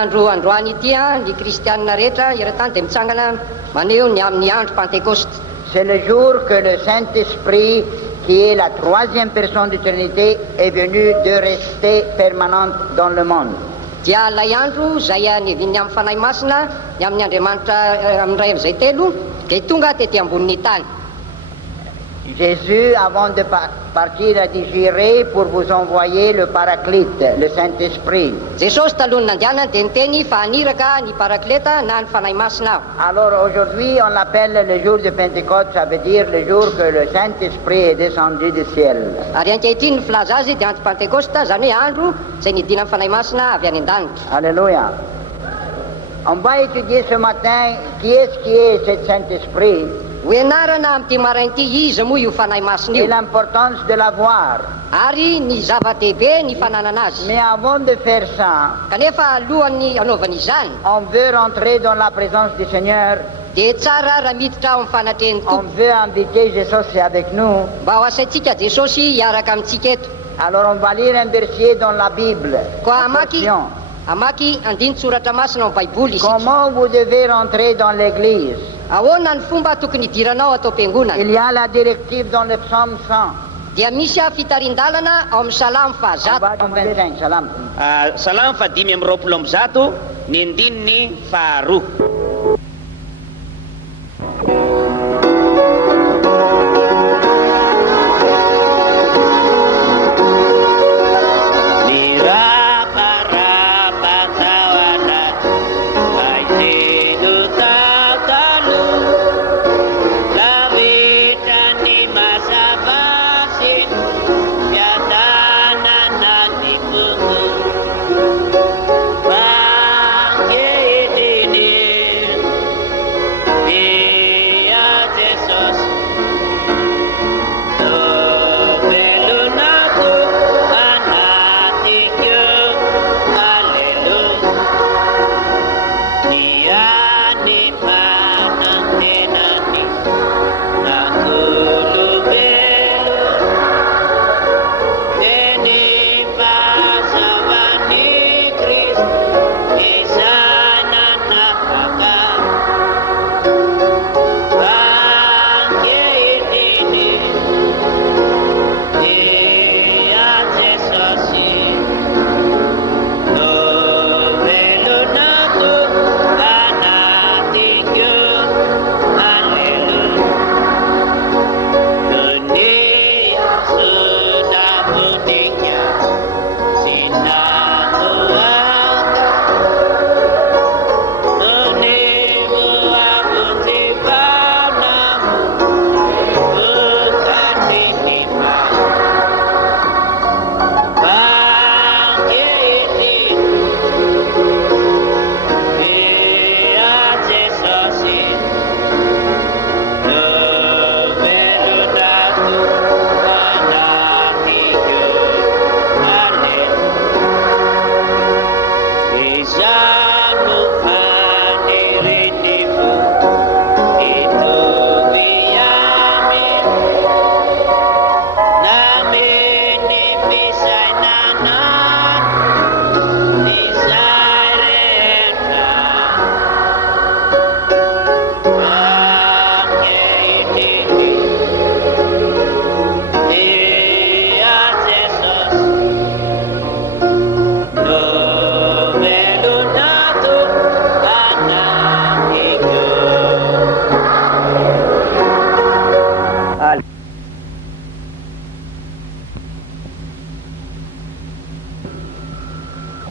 androany ity ny kristianina rehetra eran-tany dia mitsangana maneho ny amin'ny andro Pentecôste. C'est le jour que le Saint-Esprit, qui est la troisième personne de Trinité, est venu de rester permanente dans le monde. Dia ilay andro izay niviany amin'ny fanahy masina ny amin'ny Andriamanitra amin'ray amin'izay telo dia tonga tetỳ ambonin'ny tany. Jésus, avant de partir, a dit: j'irai pour vous envoyer le Paraclite, le Saint-Esprit. Jesosy talohany nandehanany dia niteny fa haniraka ny Parakleta na ny fanahy masina aho. Alors aujourd'hui, on l'appelle le jour de Pentecôte, ça veut dire le jour que le Saint-Esprit est descendu du ciel. Ary ankehitriny ny filaza azy dia andro Pentecôste, zany hoe andro izay nidina amin'ny fanahy masina avy any an-danitra. Alléluia. On va étudier ce matin qui est ce Saint-Esprit Hoenarana amin'ity marain'ity izy moa io fanahy masina et io, l'importance de l'avoir. ary ny zava-dehibe ny fananana azy. Mais avant de faire ça, Kanefa alohan'ny anaovana izany on veut rentrer dans la présence du Seigneur, dia tsara raha miditra ao amin'ny fanatrehan'ny on Tompo veut inviter Jésus avec nous. mba ho asaintsika Jesosy hiaraka amintsika eto. Alors on va lire un verset dans la Bible. Koa une amaky portion. amaky andiny soratra masina ao amin'ny Baiboly isika. Comment vous devez rentrer dans l'église? Ahoana ny fomba tokony hidiranao atao am-piangonana? Il y a la directive dans le psaume 100. Dia misy fitarin-dalana ao amin'ny Salamo On fahazato. va dans 25, salam. Salamo fadimy amby roapolo amby zato ny andininy faharoa.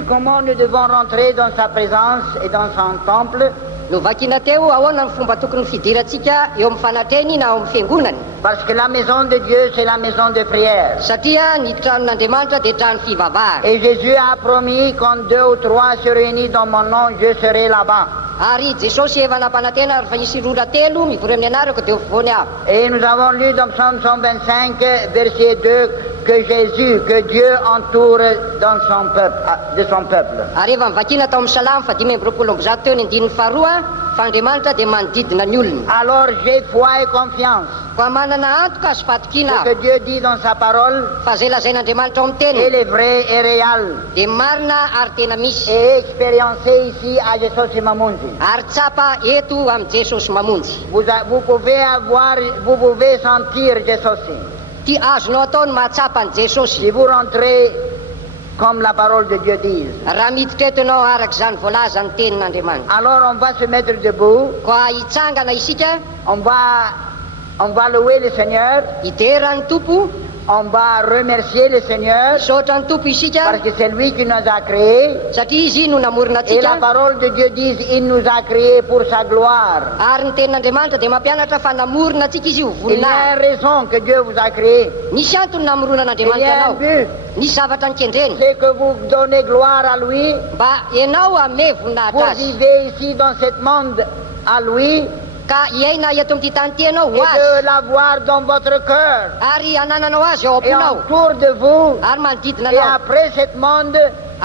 Comment nous devons rentrer dans sa présence et dans son temple? No vakina teo ahoana ny fomba tokony fidirantsika eo amin'ny fanatreny na ao amin'ny fiangonany. Parce que la maison de Dieu, c'est la maison de prière. Satria ny tranon'Andriamanitra dia trano fivavahana. Et Jésus a promis, quand 2 ou 3 se réunissent dans mon nom, je serai là-bas. Ary Jesosy efa nampanantena rehefa nisy rora telo mivory amin'ny anarako dia voany aho. Et nous avons lu dans Psaume 125, verset 2, que Jésus, que Dieu entoure dans son peuple, de son peuple. Ary efa mivakina tao amin'ny Salamo 5:20 teo ny andinin'ny faharoa fandriamanitra dia manodidina ny olona Alors j'ai foi et confiance fa manana antoka sy fatikina ce que Dieu dit dans sa parole, fa zay lazain'andriamanitra ao amin'ny teniny elle est vraie et réelle dia marina ary tena misy et expériencée ici à Jesús Mamunzi. ary tsapa eto amin'ny jesosy mamonjy Vous pouvez sentir Jesús. ty azonao ataony mahatsapa ny jesosy Si vous rentrez comme la parole de Dieu dit, raha miditra eto ianao arak'izany voalaza ny tenin'andriamanitra alors on va se mettre debout, koa hitsangana isika on va louer le Seigneur, hidera ny tompo on va remercier le Seigneur misaotra ny tompo isika parce que c'est lui qui nous a créés. satria izy no namorona Et la atsika parole de Dieu dit, il nous a créés pour sa gloire. ary ny tenin'andriamanitra dia mampianatra fa namorona atsika izy io Il y a voninahitra une raison que Dieu vous a créé. nisy antony namorona Il y an'andriamanitra a un anao but, nisy zavatra nikendreny c'est que vous donnez gloire à lui. mba ianao ame Vous voninahitra azy vivez ici dans ce monde à lui ka iaina eto amin'ity tany ty ianao et ho azy de l'avoir dans votre cœur ary anananao azy ao et am-ponao autour de vous. ary manodidina Et anao après ce monde,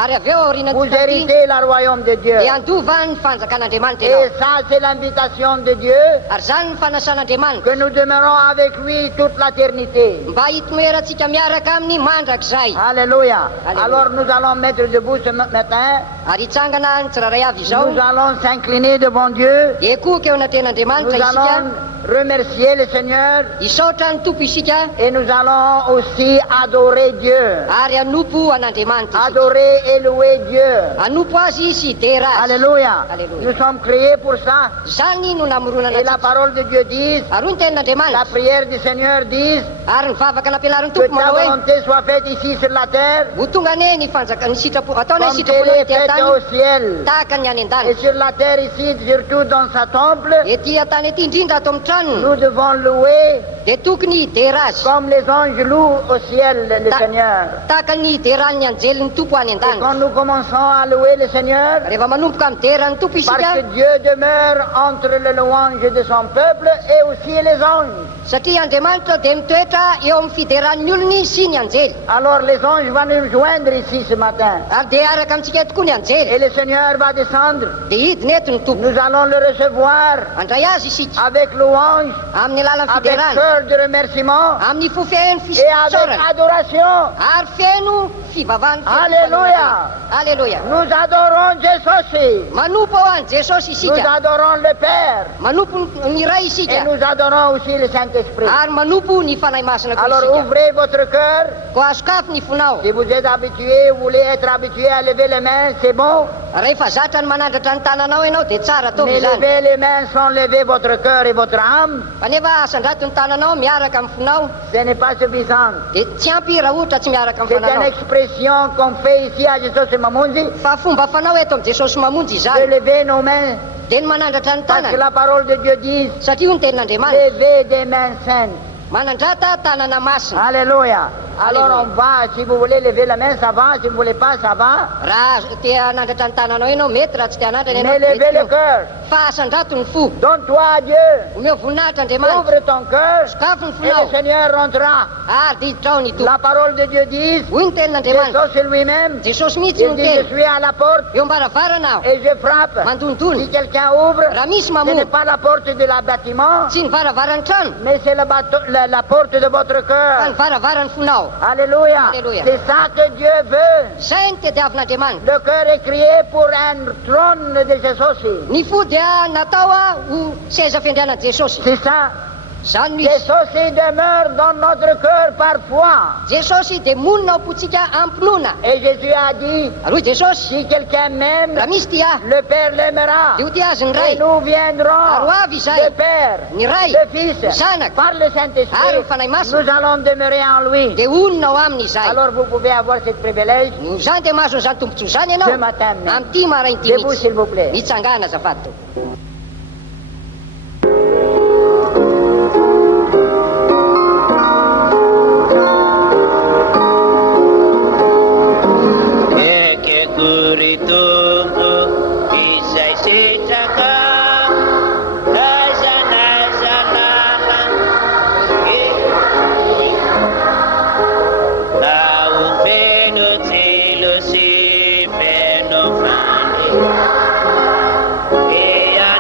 ary avy eo vous aorinan'ity tany ty héritez le royaume de Dieu. dia andova ny fanjakan'andriamanitra Et ianao ça, c'est l'invitation de Dieu, ary zany ny fanasan'andriamanitra que nous demeurons avec lui toute l'éternité. mba hitomerantsika miaraka amin'ny mandrak'izay Alléluia. Alléluia. Alors nous allons mettre debout ce matin. ary hitsangana ny tsiraray avy izao Nous allons s'incliner devant Dieu. ekoka eo na Nous ten'andriamanitra isika allons remercier le Seigneur isaotra ny tompo isika et nous allons aussi adorer Dieu. ary anompo an'andriamanitra isika Adorer et louer Dieu. anompo azy sy dera azy Alléluia. Alléluia. Nous sommes créés pour ça. zany no namoronana Et la atsika parole de Dieu dit, ary hoy ny tenin'andriamanitra la prière du Seigneur dit, ary ny vavaka nampianarin'ny que tompo ta manao hoe volonté soit faite ici sur la terre, ho tonga ane ny fanjaka ny sitrapo ataona ny comme sitrapo elle est ty faite an-tany au ciel. tahaka ny any Et an-dany sur la terre ici, surtout dans sa temple, ety an-tany ety indrindra ato amin'ny tranony nous devons louer dia tokony dera azy comme les anges louent au ciel le Ta- Seigneur. tahaka ny deran'ny anjely ny tompo any Et an-dany quand nous commençons à louer le Seigneur, rehefa manomboka amin'ny deran'ny tompo parce isika que Dieu demeure entre le louange de son peuple et aussi les anges. satria andriamanitra dia mitoetra eo amin'ny fideran'ny olony sy ny anjely Alors les anges vont nous joindre ici ce matin. ary dia araka amintsika tokoa ny anjely Et le Seigneur va descendre. dia hidiny eto ny tompo Nous allons le recevoir andray azy isika avec louange, amin'ny alalan'ny avec fiderana cœur de remerciement amin'ny fofehny et avec fisorana adoration. ary feno fivavahany Alléluia. alleluia Nous adorons Jésus. manompo ao any jesosy Nous isika adorons le Père. manompo ny ray Et isika nous adorons aussi le Saint-Esprit. ary manompo ny fanahy masina koa Alors isika ouvrez votre cœur. ko azokafo ny fonao Si vous êtes habitué, vous voulez être habitué à lever les mains, c'est bon. rehefa zatra ny manandratra ny tananao ianao dia tsara ataovy Mais zany levez les mains sans lever votre cœur et votre âme, fa nefa asandrato ny tananao miaraka amin'ny fonao ce n'est pas suffisant. dia tsy ampy raha ohatra tsy miaraka amin'ny C'est une fananao expression qu'on fait ici à Jesús Mamunzi, fa fomba fanao eto amin'ny jesosy mamonjy de izany lever nos mains, dia ny manandratra ny parce que tanana la parole de Dieu dit, satria io ny tenin'andriamanitra levez des mains saintes. manandrata tanana masina Alléluia. Alors Alléluia. on va, si vous voulez lever la main, ça va, si vous ne voulez pas, ça va. raha te hanandratra ny tananao ianao mety raha tsy te hanandrana Mais levez le cœur. fa asandrato ny fo Donne-toi à Dieu. omeo voninahitra andriamanitra Ouvre ton cœur sokafo ny et le fonao Seigneur rentrera. ary diditra ao ny tompo La parole de Dieu dit, hoy ny tenin'andriamanitra Jésus lui-même, jesosy mihitsy no il dit, je teny suis à la porte eo ambaravarana aho et je frappe. Si mandondony quelqu'un ouvre, raha misy ce n'est mamono pas la porte de la bâtiment, tsy ny varavaran'ny trano mais c'est la porte de votre fa cœur. ny varavaran'ny fonao Alléluia. Alléluia. C'est ça que Dieu veut. zay ny tediavin'andriamanitra Le cœur est créé pour un trône de Jésus. ny fo dia natao a ho seza fiandrianan'i jesosy C'est ça. zany misy Jésus demeure dans notre cœur par foi. jesosy dia monina ao potsika ampinona Et Jésus a dit, ary hoy jesosy si quelqu'un m'aime, raha misy ty ah le Père l'aimera. dia ho ty azy ny Et ray nous viendrons, ary ho avy le izay Père, ny ray le Fils, Zanak. par le ary Saint-Esprit, ny fanahy masina nous allons demeurer en lui. dia onina ao aminy izay Alors vous pouvez avoir ce privilège no zany dia mahazo an'izany tombontsoa zany ce ianao matin même. am'ty marain'ty Debout, mihitsy s'il vous plaît. mitsangana azafady Kuritumbu isai sitaka azanazanana Lau feno tilo si feno fandi Ea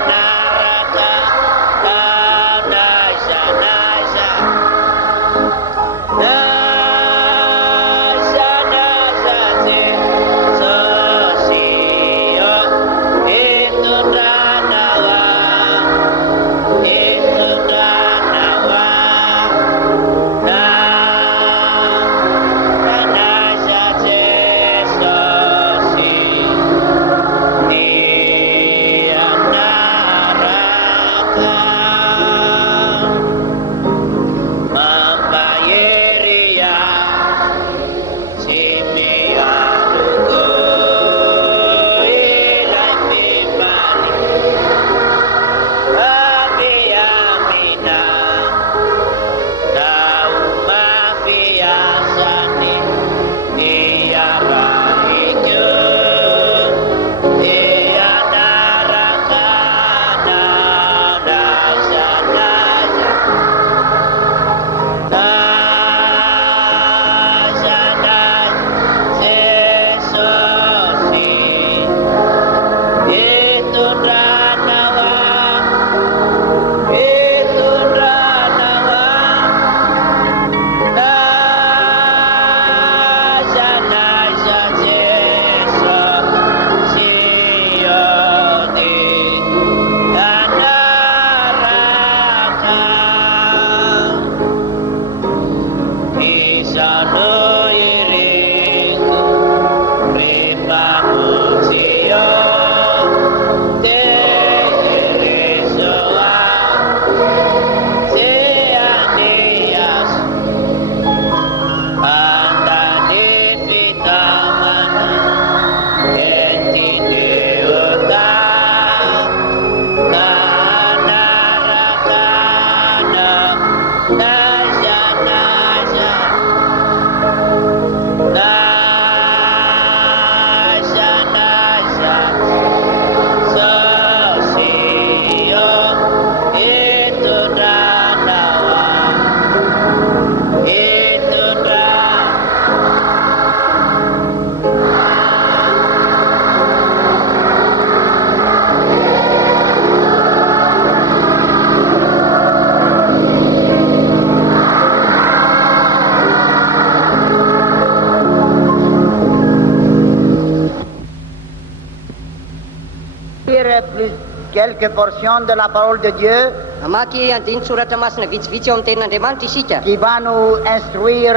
quelques portions de la parole de Dieu Amaky andiny soratra masina vitsivitsy eo amin'ny tenin'Andriamanitra isika. qui va nous instruire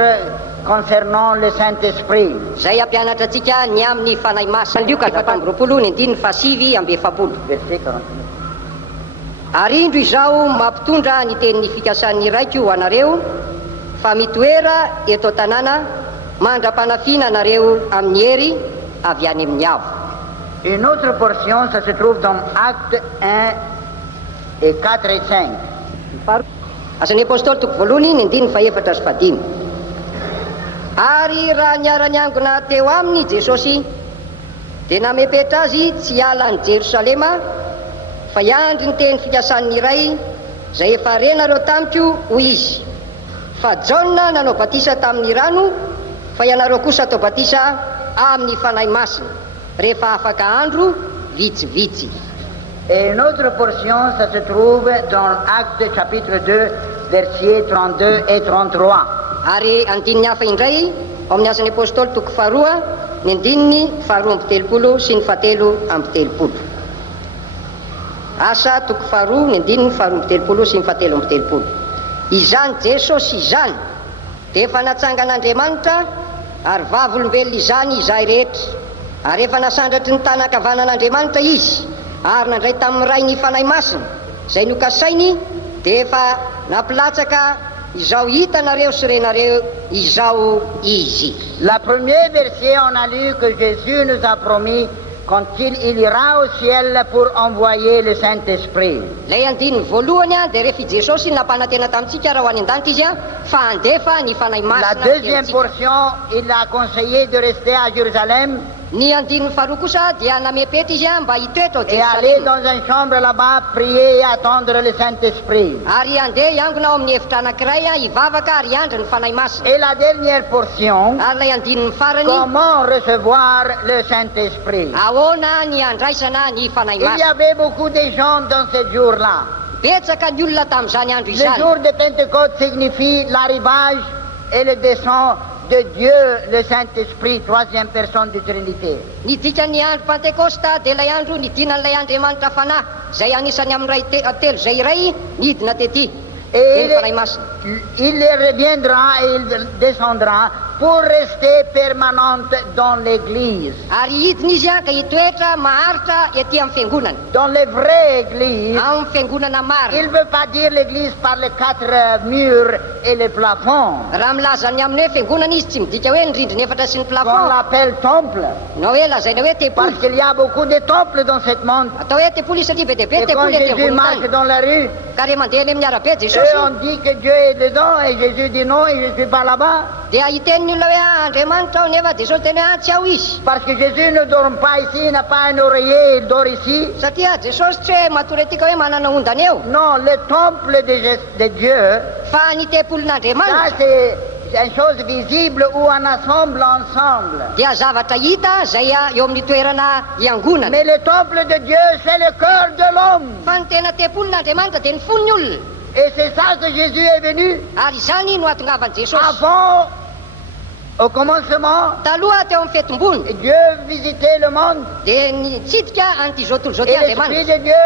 concernant le Saint-Esprit. Zay ampianatra antsika ny amin'ny fanahy masina. Lioka 7:27 Verset 49. Ary indro izao mampitondra ny tenin'ny fikasan'ny raiko ho anareo, fa mitoera eto tanàna mandra-panafiana anareo amin'ny hery avy any amin'ny avo. Une autre portion, ça se trouve dans Actes 1 et 4 et 5. Asan'ny apôstôly toko voalohany ny 9:4-5. Ary raha niara-niangona teo aminy Jesosy, dia namepetra azy tsy hiala any Jerosalema, fa hiandry ny teny fikasan'ny iray zay efa renareo tamiko hoy izy. Fa Jaona nanao batisa tamin'ny rano, fa ianareo kosa atao batisa amin'ny fanahy masina rehefa afaka andro vitsivitsy. Et une autre portion, ça se trouve dans Actes chapitre 2, versets 32 et 33. Ary andininy hafa indray ao amin'ny asan'ny apôstôly toko 2, ny andininy 2:telopolo sy ny 7:telopolo. Asa toko 2, ny andininy 2:telopolo sy ny 7:telopolo. Izany Jesosy izany dia efa natsangan'Andriamanitra ary vavolombelona izany izahay rehetra. Ary efa nasandratry ny tanakavanan'Andriamanitra izy ary nandray tamin'ny ray ny fanahy masina zay nokasainy, dia efa nampilatsaka izao hitanareo sy renareo izao izy. La première verset, on a lu que Jésus nous a promis quand il ira au ciel pour envoyer le Saint-Esprit. Lay andininy voalohany dia rehefa Jesosy nampanantena tamintsika raha ho any an-danitra izy fa andefa ny fanahy La masina. deuxième portion, il a conseillé de rester à Jérusalem Ny andininy faharoa kosa dia namepetra izy mba hitoetra ao et aller Jerusalema, dans une chambre là-bas, prier et attendre le Saint-Esprit. ary andeha hiangona ao amin'ny efitra anankiray hivavaka ary hiandry ny fanahy masina. Et la dernière portion, Ary lay andininy farany, comment recevoir le Saint-Esprit. ahoana ny andraisana ny fanahy Il y masina. avait beaucoup de gens dans ce jour-là. Betsaka ny olona tamin'izany andro Le izany. jour de Pentecôte signifie l'arrivage et le descend de Dieu, le Saint-Esprit, troisième personne de Trinité. Ny dikan'ny andro Pentekosta dia ilay andro nidinan'ilay Andriamanitra fanahy zay anisany amin'ny ray telo zay iray nidina tety. Et Ny fanahy masina. il reviendra et il descendra pour rester permanente dans l'Église. Ary hidina izy ka hitoetra maharitra ety amin'ny fiangonana, Dans les vraies églises, amin'ny fiangonana marina. il ne veut pas dire l'Église par les quatre murs et les plafonds. Raha milazany amin'ny hoe fiangonana izy tsy midika hoe ny rindriny efatra sy ny On plafond, l'appelle temple na hoe lazaina hoe parce tempoly. qu'il y a beaucoup de temples dans ce monde. Atao hoe tempoly satria be dia be Et quand tempoly ety Jésus ambony marche tany. dans la rue, Ka rehefa mandeha eny amin'ny arabe eux Jesosy, on dit que Dieu est dedans et Jésus dit non et je ne suis pas là-bas. dia hiteniny olona hoe Andriamanitra ao nefa Jesosy teny hoe tsy ao izy. Parce que Jésus ne dort pas ici, il n'a pas un oreiller, il dort ici. Satria Jesosy tsy hoe matory atika hoe manana ondana eo, Non, le temple de Dieu, fa ny ça tempolin'Andriamanitra c'est une chose visible où on assemble ensemble. dia zavatra hita zay eo amin'ny toerana iangonana. Mais le temple de Dieu, c'est le cœur de l'homme. Fa ny tena tempolin'Andriamanitra dia ny fon'ny olona. Et c'est ça que Jésus est venu. Ary izany no ahatongavany Jesosy. Avant, au commencement, Taloha teo amin'ny fiatombony Dieu visitait le monde dia nitsidika an'ity zao tontolo zao ty et l'Esprit Andriamanitra, de Dieu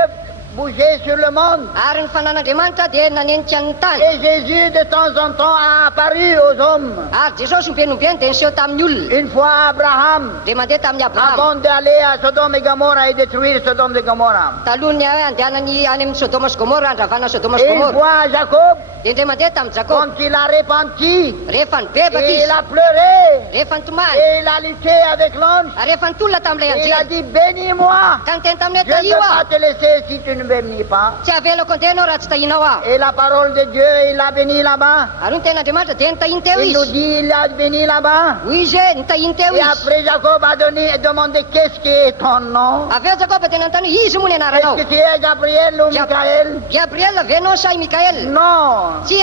bougeait sur le monde. ary ny fanan'Andriamanitra dia nanenitsy amin'ny tany. Et Jésus, de temps en temps, a apparu aux hommes. Ary Jesosy ombenombeny dia niseho tamin'ny olona Une fois Abraham, dia mandeha tamin'ny Abrahama. avant d'aller à Sodome et Gomorrhe et détruire Sodome et Gomorrhe. Talohany hoe andehanany any amin'ny Sodoma sy Gomora, andravana Sodoma sy Et une Gomora. fois Jacob, Dia ndray mandeha tamin'ny Jakob. quand il a repenti, Rehefa nibebaka et izy, il a pleuré, rehefa nitomany, et il a lutté avec l'ange, ary rehefa nitolona tamin'ilay il a anjely, dit bénis-moi. ka niteny tamin'ny Je ne taio peux aho, pas te laisser si tu ne me bénis pas. tsy avelako andeha anao raha tsy tahinao aho. Et la parole de Dieu, il a béni là-bas. Ary ny ten'Andriamanitra dia nitahiny teo Il nous izy. dit, il a béni là-bas. Hoy izy hoe nitahiny teo Et izy. après, Jacob a demandé qu'est-ce qui est ton nom. Avy eo Jakob dia nanontany hoe izy moa ny anaranao. Est-ce que tu es Gabriel ou Michael? Gabriel ve anao sa Mikael? Non, Tsy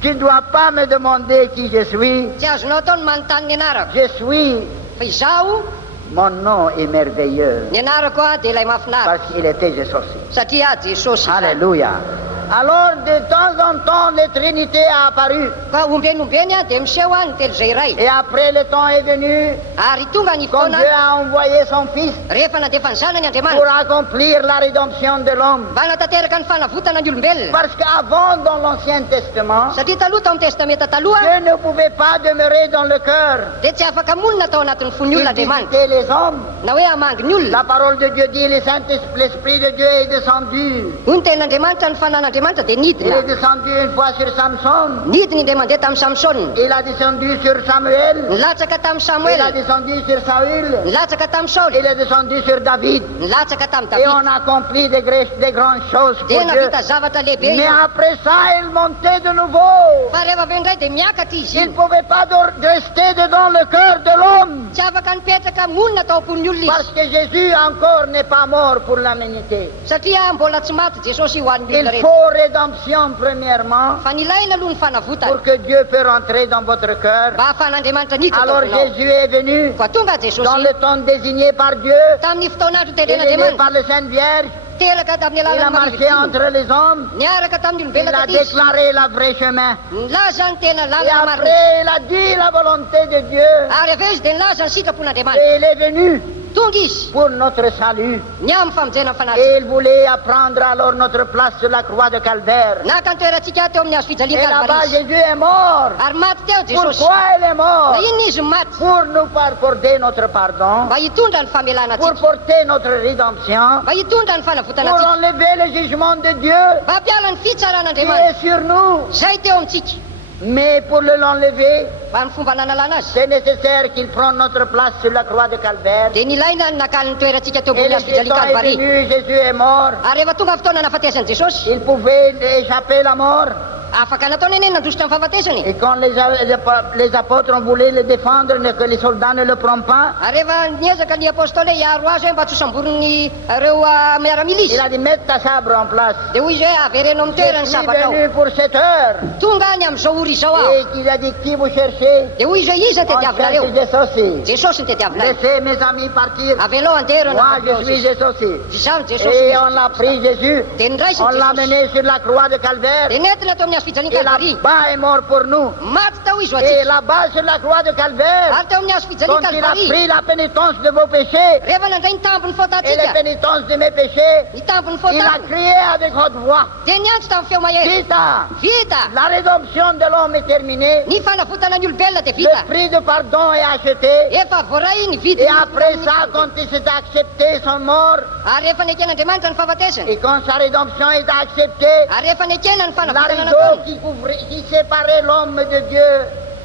tu ne dois pas me demander qui je suis. tsy azonao atao ny manontany ny anarako. Je suis, Fa izaho, mon nom est merveilleux ny anarako dia ilay mahafinaritra parce qu'il était Jésus. satria Jesosy izany. Alléluia. Alors de temps en temps, la Trinité a apparu. Ka ombenombeny a dia miseho a ny telo zay iray. Et après le temps est venu, Ary tonga ny quand fotoana Dieu a envoyé son Fils rehefa nandefa ny zanany pour Andriamanitra accomplir la rédemption de l'homme. mba hanatanteraka ny fanavotana ny olombelona. Parce qu'avant, dans l'Ancien Testament, Satria taloha tao amin'ny testamenta taloha Dieu ne pouvait pas demeurer dans le cœur. dia tsy afaka monina tao anatin'ny fon'ny Il olona Andriamanitra visitait les hommes. na hoe hamangy ny olona. La parole de Dieu dit, l'Esprit de Dieu est descendu. Hoy ny tenin'Andriamanitra ny fanan'Andriamanitra dia Il est nidina. descendu une fois sur Samson. Nidiny indray mandeha tamin'ny Samsona. Il a descendu sur Samuel. Nilatsaka tamin'ny Il a Samuel. descendu sur Saül. Nilatsaka tamin'ny Saoly. Il est descendu sur David. Nilatsaka tamin'ny Et David. on a accompli des grandes choses pour Dia Dieu. navita zavatra lehibe. Mais après ça, il montait de nouveau. Fa rehefa avy indray dia miakatra izy Il iny. ne pouvait pas rester dedans le cœur de l'homme. Tsy afaka nipetraka monina tao am-pon'ny olona Parce izy. que Jésus encore n'est pas mort pour l'humanité. Satria mbola tsy maty Jesosy ho an'ny Il olona rehetra. faut rédemption premièrement Fa nilaina aloha ny fanavotana pour que Dieu puisse rentrer dans votre cœur. mba ahafahan'Andriamanitra niditra Alors tao aminao. Jésus est venu Koa tonga dans Jesosy le temps désigné par Dieu. tamin'ny fotoanandro Il est né tenen'Andriamanitra. par la Sainte Vierge. Telaka tamin'ny Il a alalan'ny marché Maria entre les hommes. niaraka tamin'ny Il olombelona a taty izy. déclaré la vraie chemin. Nilaza ny tena Et lalana marina. après, il a dit la volonté de Dieu. Ary avy eo izy dia nilaza ny sitrapon'Andriamanitra. Et il est venu Tonga izy pour notre salut. ny amin'ny famonjena ny fanahy. Et il voulait apprendre alors notre place sur la croix de Calvaire. Naka ny toerantsika teo amin'ny hazo Et fijaliana là-bas, Kalvarisy. Jésus est mort. Ary maty teo Jesosy. Pourquoi il est mort? Na inona izy maty? Pour nous accorder notre pardon, Mba hitondra ny famelana pour atsika. porter notre rédemption, Mba hitondra ny fanavotana pour atsika. enlever le jugement de Dieu Mba hampiala ny qui fitsaran'Andriamanitra. est sur nous. Zay teo amintsika. Mais pour l'enlever, Mba ny fomba nanalana azy. c'est nécessaire qu'il prenne notre place sur la croix de Calvaire. Dia nilaina ny nakala ny toerantsika teo Et ambony le hazo fijaliana temps est Kalvari. venu, Jésus est mort. Ary rehefa tonga fotoana nahafatesany Jesosy, Il pouvait échapper la mort. afaka nataony eny nandositra ny fahafatesany. Et quand les apôtres ont voulu le défendre, que les soldats ne le prennent pas, Ary rehefa niezaka ny apôstôly hoe hiaro azy hoe mba tsy hosamborony reo miaramila il izy. a dit mettre ta sabre en place. Dia hoy izy hoe avereno amin'ny Je toerany suis sabatra ao. venu pour cette heure. Tonga any amin'izao ora izao aho. Et il a dit qui vous cherchez? Dia hoy izy hoe iza On tediavinareo? cherche Jésus. Jesosy ny tediavinay. Laissez mes amis partir. Avelo andero Moi, je suis Jésus. Izaho ny Jesosy. Et on l'a pris Jésus. Dia niraisy On ny l'a Jesosy. mené sur la croix de Calvaire. Dia nentina teo amin'ny hazo fijaliana Et Kalvari. là-bas est mort pour nous. Maty tao izy ho Et atsika. là-bas sur la croix de Calvaire, Ary teo amin'ny hazo quand fijaliana il a Kalvari. pris la pénitence de vos péchés Rehefa nandray ny tambony et la fôtatsika. pénitence de mes péchés, Ny tambony il a fôtany. crié avec haute voix. Dia niantso tamin'ny feo mahery. Vita! Vita! La rédemption de l'homme est terminée. Ny fanavotana ny olombelona dia Le vita. prix de pardon est acheté. Efa voaray ny vity. Et après ça, quand il s'est accepté son mort, Ary rehefa neken'Andriamanitra ny fahafatesany. et quand sa rédemption est acceptée, Ary rehefa nekena ny la fanavotana rideau nataony. qui séparait l'homme de Dieu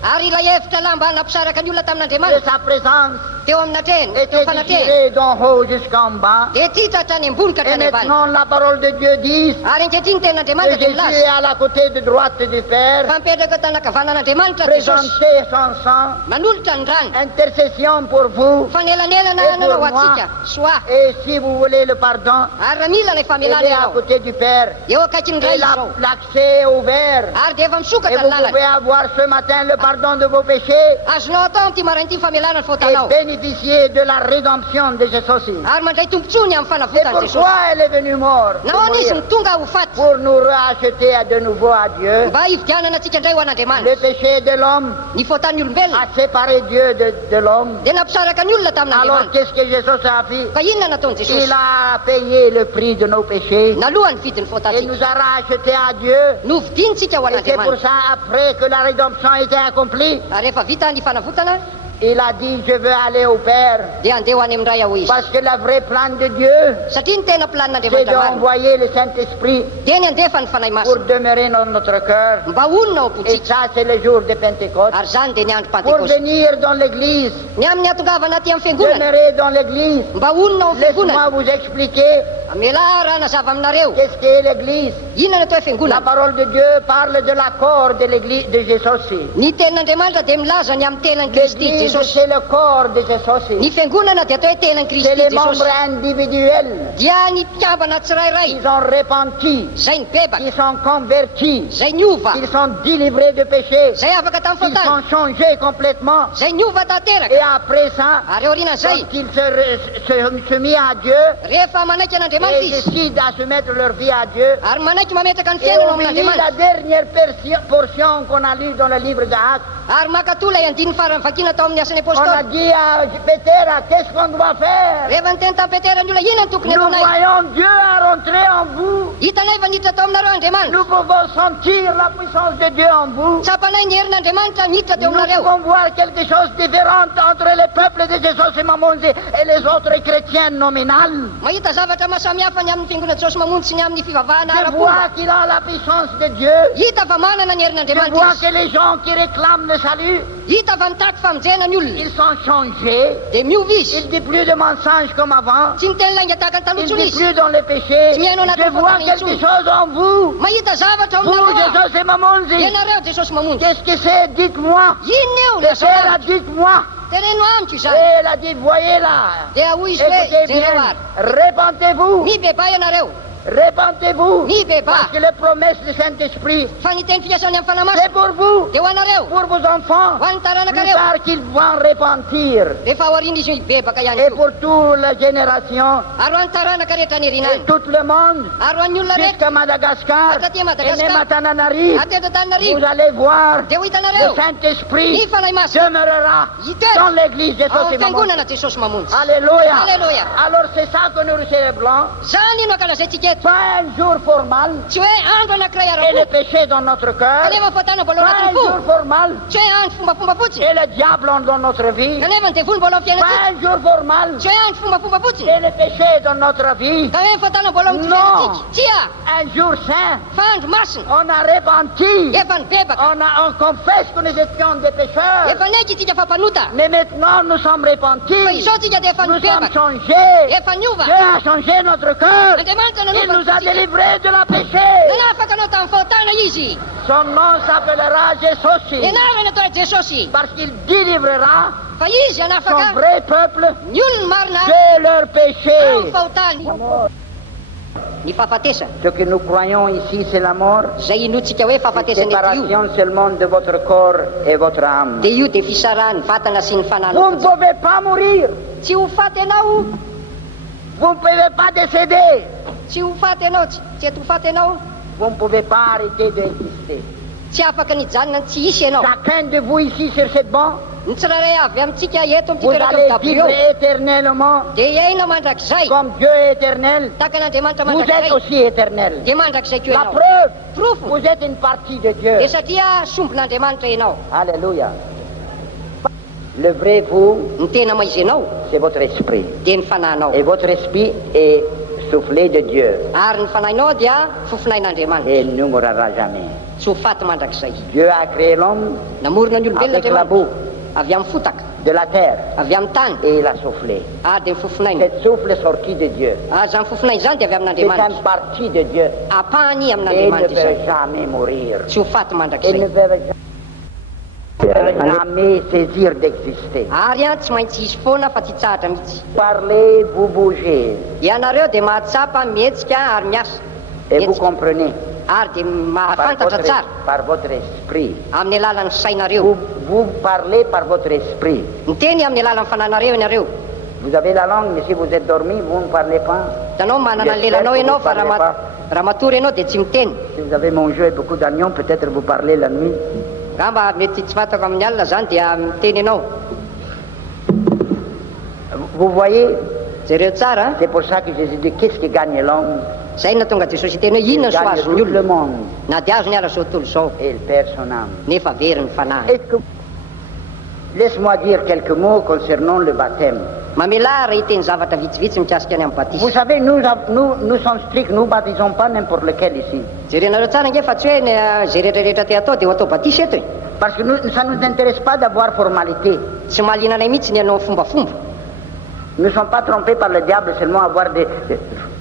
Ary ilay efitra lamba nampisaraka ny olona de tamin'Andriamanitra sa présence teo aminatreny, teo était fanatreny. déchiré d'en haut jusqu'en bas. Dia titratra any ambony ka Et hatrany ambany. maintenant, la parole de Dieu dit Ary ankehitriny que ten'Andriamanitra dia Jésus est milaza. à la côté de droite du Père, Fampetraka tanakavanan'Andriamanitra Jesosy. présenter son sang, Manolotra ny rano. intercession pour vous. Fanelanelana Et nanao pour moi. atsika. Soa. Et si vous voulez le pardon, Ary raha mila ilay il famelana est à ianao. côté du Père. Eo akaiky ny Et ray izao. l'accès est ouvert. Ary dia efa Et misokatra vous ny lalany. pouvez avoir ce matin le pardon de vos péchés Azonao atao amity marainty famelana ny et fôtanao. bénéficier de la rédemption de Jésus. Ary mandray tompontsony amin'ny Et fanavotany Jesosy. pourquoi elle est venue mort? Pour Nahoana izy mourir. ny tonga ho faty. Pour nous racheter à de nouveau à Dieu. Mba hividianana atsika indray ho Le an'Andriamanitra. péché de l'homme Ny fôtan'ny olombelona a séparé Dieu de l'homme. dia nampisaraka ny olona Alors tamin'Andriamanitra. qu'est-ce que Jésus a fait? Ka inona nataony Jesosy? Il a payé le prix de nos péchés Nalohany vidiny et fôtatsika. nous a rachetés à Dieu. Novidintsika ho Et c'est pour an'Andriamanitra. ça, après que la rédemption était accomplie, Ary rehefa vita ny fanavotana il a dit, je veux aller au Père. dia andeha ho any amin'ny ray aho izy. Parce que le vrai plan de Dieu, Satria ny tena c'est planin'Andriamanitra marina d'envoyer le Saint-Esprit dia ny andefa ny fanahy pour masina demeurer dans notre cœur. mba onona ao Et ampotsika. ça, c'est le jour de Pentecôte. Ary zany dia ny andro Pour pentekosty. venir dans l'église, Ny amin'ny atongavana aty amin'ny fiangonana demeurer dans l'église. mba onona ao amin'ny Laisse-moi fiangonana. vous expliquer Amela raha nazava aminareo. qu'est-ce qu'est l'église. Inona atao hoe La fiangonana? parole de Dieu parle de l'accord de l'église de Jésus. Ny tenin'Andriamanitra dia milaza ny amin'ny tenan'ny Kristy L'église Jesosy c'est le corps de Jésus. ny fiangonana dia atao hoe tenany C'est Kristy les Jesosy membres individuels. dia ny mpikambana tsirairay Ils ont repenti, zay ny bebaka ils sont convertis, zay niova ils sont délivrés de péché, zay afaka tamin'ny ils faotany sont changés complètement. zay niova Et tanteraka après ça, ary aorianan'izay quand ils se mis à Dieu rehefa manaiky an'andriamanitra et izy décident à se mettre leur vie à Dieu, ary manaiky mametraka ny et fiainana on lit amin'andriamanitra la dernière portion qu'on a lue dans le livre d'Actes, ary makatola andiny farany vakina tao amin'ny asan'ny on a apôstôly dit à Péter, qu'est-ce qu'on doit faire? rehefa niteny tamin'ny petera ny olona ina ny tokony Nous ataonay voyons Dieu à rentrer en vous. hitanay fa niditra tao aminareo andriamanitra Nous pouvons sentir la puissance de Dieu en vous. tsapanay ny herin'andriamanitra miditra teo Nous aminareo pouvons voir quelque chose de différent entre les peuples de Jésus et Mamonzi et les autres chrétiens nominales. mahita zavatra mahasamihafa ny amin'ny fiangonana Jesosy mamonjy sy ny amin'ny fivavahana Je ara-pomba vois qu'il a la puissance de Dieu. hita fa manana ny Je herin'andriamanitra vois izy que les gens qui réclament le salut, hita fa mitaky famonjena ny olona ils sont changés. dia miova izy Il ne dit plus de mensonges comme avant. tsy miteny lainga tahaka ny Il talotsolo ne dit izy plus dans le péché. Je vois quelque chose en vous. mahita zavatra ao Vous, aminareo Jésus et Mamonzi. ianareo Jesosy mamonjy Qu'est-ce que c'est? Dites-moi. inona eo Le Père a lasa dit, dites-moi. teneno amiko izany Et elle a dit, voyez là. dia hoy izy hoe Écoutez jereo bien. ary Repentez-vous. mibeba ianareo Repentez-vous. mibeba Parce que les promesses du Saint-Esprit, fa niteny fiasany amin'ny c'est fanamasina pour vous, dia ho anareo pour vos enfants. ho an'ny Plus taranakareo tard qu'ils vont repentir. rehefa ao arina izy mibebaka ihany Et ko pour toute la génération, ary ho an'ny taranaka rehetra ny et herinany tout le monde, ary ho an'ny olona rehetra jusqu'à Madagascar, Atatỳ et Madagascar. même à Tananarive, atety vous tananarivo allez voir, dia ho le hitanareo Saint-Esprit ny fanahy masina demeurera hitoera dans l'église de ao Jésus. amin'ny fiangonana Jesosy mamonjy Alléluia. Alléluia. Alors c'est ça que nous célébrons. zany ino ankalazaintsika eto Pas un jour formal tsy hoe andro anankiray et le ara-fo péché dans notre cœur. kanefa fatana mbola ao Pas un anatiny jour fo formal tsy hoe andro fombafomba fotsiny et le diable dans notre vie. kanefa ny devony mbola ao Pas fiainatsika un jour formal tsy hoe andro fombafomba fotsiny et le péché dans notre vie. kanefa fatana mbola ao amin'ny Non. fiainatsika tsia Un jour saint, fa andro masina on a repenti. efa nibebaka On confesse que nous étions des pécheurs. efa naiky itsika fa mpanota Mais maintenant nous sommes fa repentis. izao tsika dia efa Nous sommes nibebaka changés. efa niova Dieu a changé notre cœur. andriamanitra Il nous a nanova délivrés de la péché. nanafaka anao tamin'ny fahotana izy Son nom s'appellera Jésus. ny anarany atao hoe jesosy Parce qu'il délivrera fa izy son anafaka vrai peuple ny olona marina de leurs amin'ny péchés. fahotany ny fahafatesana Ce que nous croyons ici, c'est la mort. zay inotsika hoe fahafatesana eto io Séparation seulement de votre corps et votre âme. dia io dia fisarahany vatana sy ny Vous fananao ne pouvez pas mourir. tsy ho faty ianao Vous ne pouvez pas décéder. tsy ho faty ianao tsy eto ho faty ianao Vous ne pouvez pas arrêter d'exister. tsy afaka nijanona tsy hisy ianao Chacun de vous ici sur cette banc, ny tsirairay avy amintsika eto vous amin'ity allez toerana vivre eo éternellement dia iaina mandrakizay comme Dieu est éternel. tahaka an'andriamanitra Vous êtes mandrakizay aussi éternel. dia mandrakizay ko La ianao preuve, profo vous êtes une partie de Dieu. dia satria sombon'andriamanitra ianao Alléluia. Le vrai vous, ny tena maizy ianao c'est votre esprit. dia ny fanahinao Et votre esprit est soufflé de Dieu ary ny fanahinao dia fofinain'andriamanitra et il ne mourra jamais. tsy ho faty mandrakizay Dieu a créé l'homme namorona ny olombelona avec la andriamanitra boue avy amin'ny fotaka de la terre avy amin'ny tany et il a soufflé. ary dia mifofinaina Cette souffle est sorti de Dieu. zany fofinaina zany dia avy C'est amin'andriamanitra une partie de Dieu. apahany Et il ne amin'andriamanitra peut izay jamais mourir. tsy ho faty Il ne mandrakizay peut jamais saisir d'exister. ary a tsy maintsy isy foana fa tsy tsahatra mihitsy Parlez, vous bougez ianareo dia mahatsapa mihetsika ary miasa et vous Mihetsika. comprenez ary dia mahafantatra tsara par votre esprit. amin'ny alalan'ny sainareo Vous parlez par votre esprit. miteny amin'ny alalan'ny fananareo ianareo Vous avez la langue, mais si vous êtes dormi, vous ne parlez pas. hitanao manana ny lelanao ianao fa raha matory ianao dia tsy miteny Si vous avez mangé beaucoup d'oignons, peut-être vous parlez la nuit. ngamba mety tsy fantako amin'ny alina zany dia miteny ianao Vous voyez, jereo tsara c'est pour ça que Jésus dit, qu'est-ce qui gagne l'homme? zay natonga jesosy teny hoe Il inona no so gagne azony tout le olona monde na dia azo ny ala zao tontolo zao et il perd son âme. nefa very ny fanahy Est-ce que... Laisse-moi dire quelques mots concernant le baptême. mamela raha hiteny zavatra vitsivitsy mikasika any amin'ny Vous batisy savez, nous sommes stricts, nous ne baptisons pas n'importe lequel ici. jerenareo tsara nge fa tsy hoe zay rehetrarehetra te atao dia ho atao batisy eto e Parce que ça ne nous intéresse pas d'avoir formalité. tsy mahaliana anay mihitsy ny anao fombafomba Nous ne sommes pas trompés par le diable seulement à avoir des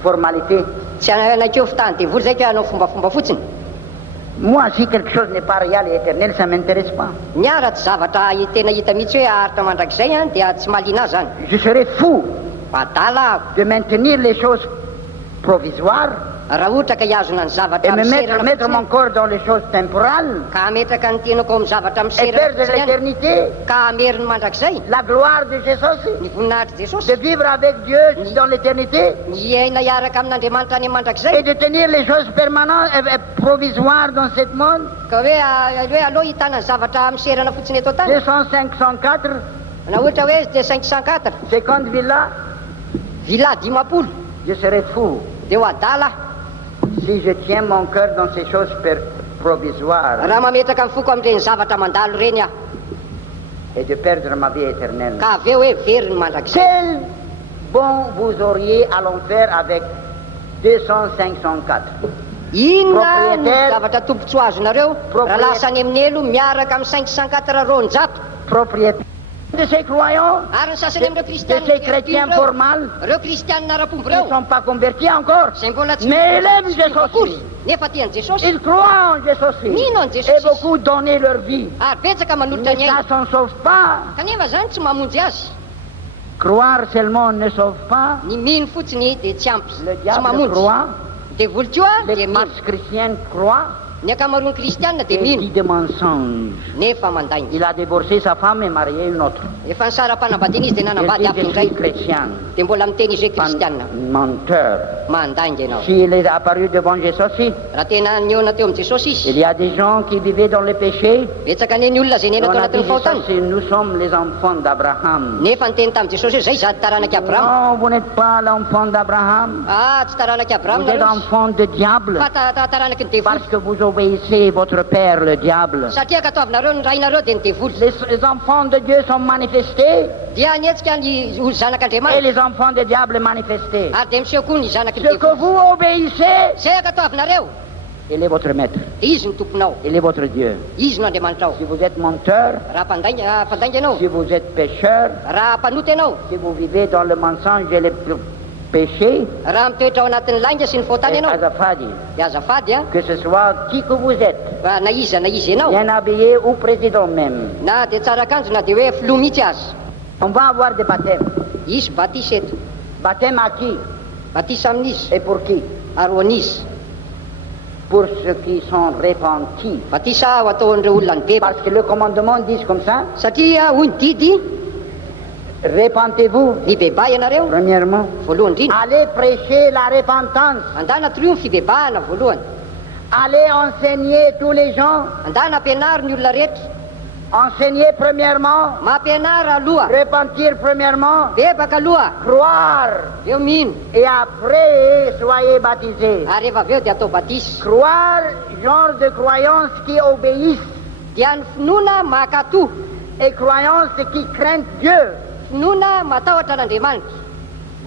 formalités. tsy anakeo fitany devoly zay ko anao fombafomba fotsiny Moi, si quelque chose n'est pas réel et éternel, ça ne m'intéresse pas. Miara-tsy zavatra tena hita mihitsy hoe aritra mandrakizay a dia tsy mahaliana azy zany. Je serais fou Adala de maintenir les choses provisoires raha ohatra ka hiazona ny zavatra et me miserana mettre fotsiny, mon corps dans les choses temporales ka ametraka ny tenako amin'ny zavatra et miserana perdre fotsiny ihany, l'éternité, ka ameriny mandrakizay la gloire de Jésus, ny voninahitry de Jesosy, vivre avec Dieu dans l'éternité miaina hiaraka amin'Andriamanitra any et mandrakizay, de tenir les choses permanentes et provisoires dans ce monde. ka hoe aloha hitana ny zavatra miserana fotsiny eto tany. 205, 104, Na ohatra hoe de 504 50 villas, villa 50, je serais fou dia ho adala si je tiens mon cœur dans ces choses provisoires raha mametraka amin'ny foko amin'ireny zavatra mandalo reny aho, et de perdre ma vie éternelle. ka avy eo hoe very ny mandrakizay. Quel bon vous auriez à l'enfer avec 205, 104? Inona ny Propriétaire. zavatra tombotsoa azonareo raha lasa any amin'ny elo miaraka amin'ny 504 ronjato, Propriétaire de ces croyants, ary ny sasany amin'ireo de kristianina ces chrétiens formels reo kristianina ara-pombo qui ne reo sont pas convertis encore, izay mbola tsy mais ils aiment akory Jésus. nefa tiany Jesosy, Ils croient en Jésus mino any et Jesosy beaucoup donné leur vie. ary betsaka manolotra Mais ny ça ainy, ne s'en sauve pas. kanefa zany tsy mamonjy azy. Croire seulement ne sauve pas. Ny mino fotsiny dia tsy ampy, Le tsy diable mamonjy. croit, Dia volotio a les dia mino, masses chrétiennes croient, ny ankamaroany kristianina dia et il mino dit des mensonges. nefa mandainy. Il a divorcé sa femme et marié une autre. Efa ny sara-panambadiana izy dia Il nanambady dit hafa je indray, suis chrétien. dia mbola miteny izy hoe kristianina, Menteur. mandainga ianao. S'il est apparu devant Jésus, Raha tena niona teo amin'ny Jesosy il izy, y a des gens qui vivaient dans le péché. betsaka ny olona izay Et nena on tao a dit anatin'ny fahotany, Jésus, nous sommes les enfants d'Abraham. nefa nyteny tamin'i Jesosy hoe zay zady taranaky Abrahama. Non, vous n'êtes pas l'enfant d'Abraham. Ah, tsy taranaky Abrahama Vous êtes nareo izy, enfant de diable. fa taranaky ny Parce devoly, que vous obéissez votre père, le diable. satria ka ataovinareo ny rainareo dia ny devoly. Les enfants de Dieu sont manifestés Dia nietsika ny olo et zanak'Andriamanitra, les enfants du diable manifestés. ary dia miseho koa ny zanaky ny Ce que devoly. vous obéissez, Zay ka ataovinareo, il est votre maître. izy ny tomponao, Il est votre Dieu. izy no Andriamanitrao. Si vous êtes menteur, Raha mpandainga ianao, si vous êtes pécheur, raha mpanoty ianao, si vous vivez dans le mensonge et le péché, raha mitoetra ao anatin'ny lainga sy ny fotany et ianao, azafadi, dia azafady a, que ce soit qui que vous êtes, na iza ianao, bien habillé ou président même, na dia tsara akanjo na dia hoe filoha mihitsy azy, on va avoir des baptêmes. isy batisa eto, Baptême à qui batisa amin'izy, et pour qui? ary ho an'izy, Pour ceux qui sont repentis. batisa ho ataon'ireo olona ny beba, Parce que le commandement dit comme ça, satria hoy ny didy, repentez-vous, ny beba ianareo, premièrement. voalohany indrindra, Allez prêcher la repentance. andana trio ny fibebahana voalohany, Allez enseigner tous les gens. andana ampianary ny olona rehetra, Enseigner premièrement. mampianara aloha, Repentir premièrement. bebaka aloha, Croire. eo mino, Et après, soyez baptisés. ary rehefa avy eo dia atao batisa. Croire, genre de croyance qui obéissent. Dia ny finoana makato, Et croyance qui craignent Dieu. finoana matahotra an'Andriamanitra.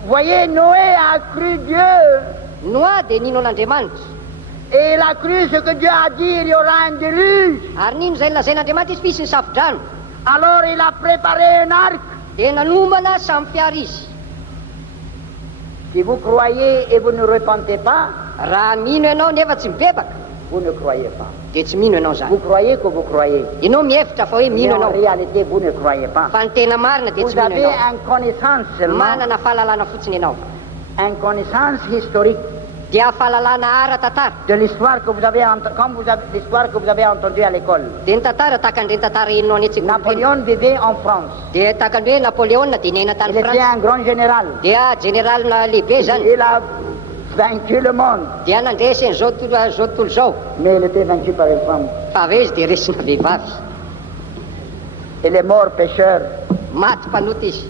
Voyez, Noé a cru Dieu. Noa dia nino an'Andriamanitra, Et il a cru ce que Dieu a dit, il y aura un déluge. ary nino zay lazain'Andriamanitra izy fisy ny safidrano, Alors il a préparé un arc. dia nanomana samy fiara izy. Si vous croyez et vous ne repentez pas, Raha mino ianao nefa tsy mibebaka, vous ne croyez pas. dia tsy mino ianao zany. Vous croyez que vous croyez. Ianao mihevitra fa hoe Mais mino en ianao, réalité, vous ne croyez pas. fa ny tena marina dia tsy Vous mino avez ianao. une connaissance seulement, Manana fahalalana fotsiny ianao, une connaissance historique dia fahalalana ara-tantara, de l'histoire que vous avez comme l'histoire que vous avez entendue à l'école. dia ny tantara tahaka an'ireny tantara eninao any an-tsekoly. Napoléon vivait en France. Dia tahaka ny hoe Napoléona dia nena tany Il était Frantsa, un grand général. dia generalina lehibe zany, Il a vaincu le monde, dia nandresy zao tontolo zao, mais il était vaincu par une femme. fa avy eo izy dia resina vehivavy, Il est mort pécheur. maty mpanoty izy.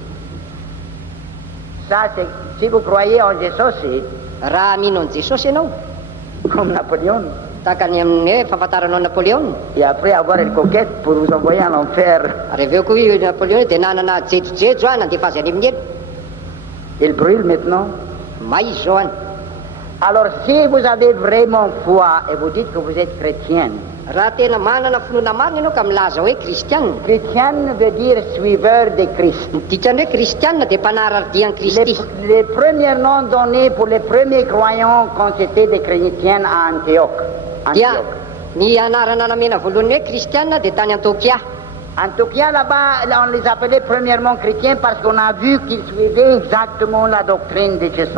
Ça, c'est si vous croyez en Jésus, Raha mino an' Jesosy ianao, c'est comme Napoléon. tahaka ny amin'ny hoe fahafantaranao Napoléon, Et après avoir une coquette pour vous envoyer en enfer, ary avy eo koa i Napoléon dia nanana jejojejo a nandefa azy any amin'ny elo, il brûle maintenant. may izy zao any. Alors, si vous avez vraiment foi et vous dites que vous êtes chrétien, Raha tena manana finoana marina ianao ka milaza hoe kristianina, chrétien veut dire suiveur de Christ. dikany hoe kristianina dia mpanararidian'i Kristy. Les premiers noms donnés pour les premiers croyants quand c'était des chrétiens à Antioche. Dia Antioche. Ny anarana namena voalohany hoe kristianina dia tany Antiokia. Antiochia, là-bas, là, on les appelait premièrement chrétiens parce qu'on a vu qu'ils suivaient exactement la doctrine de Jésus.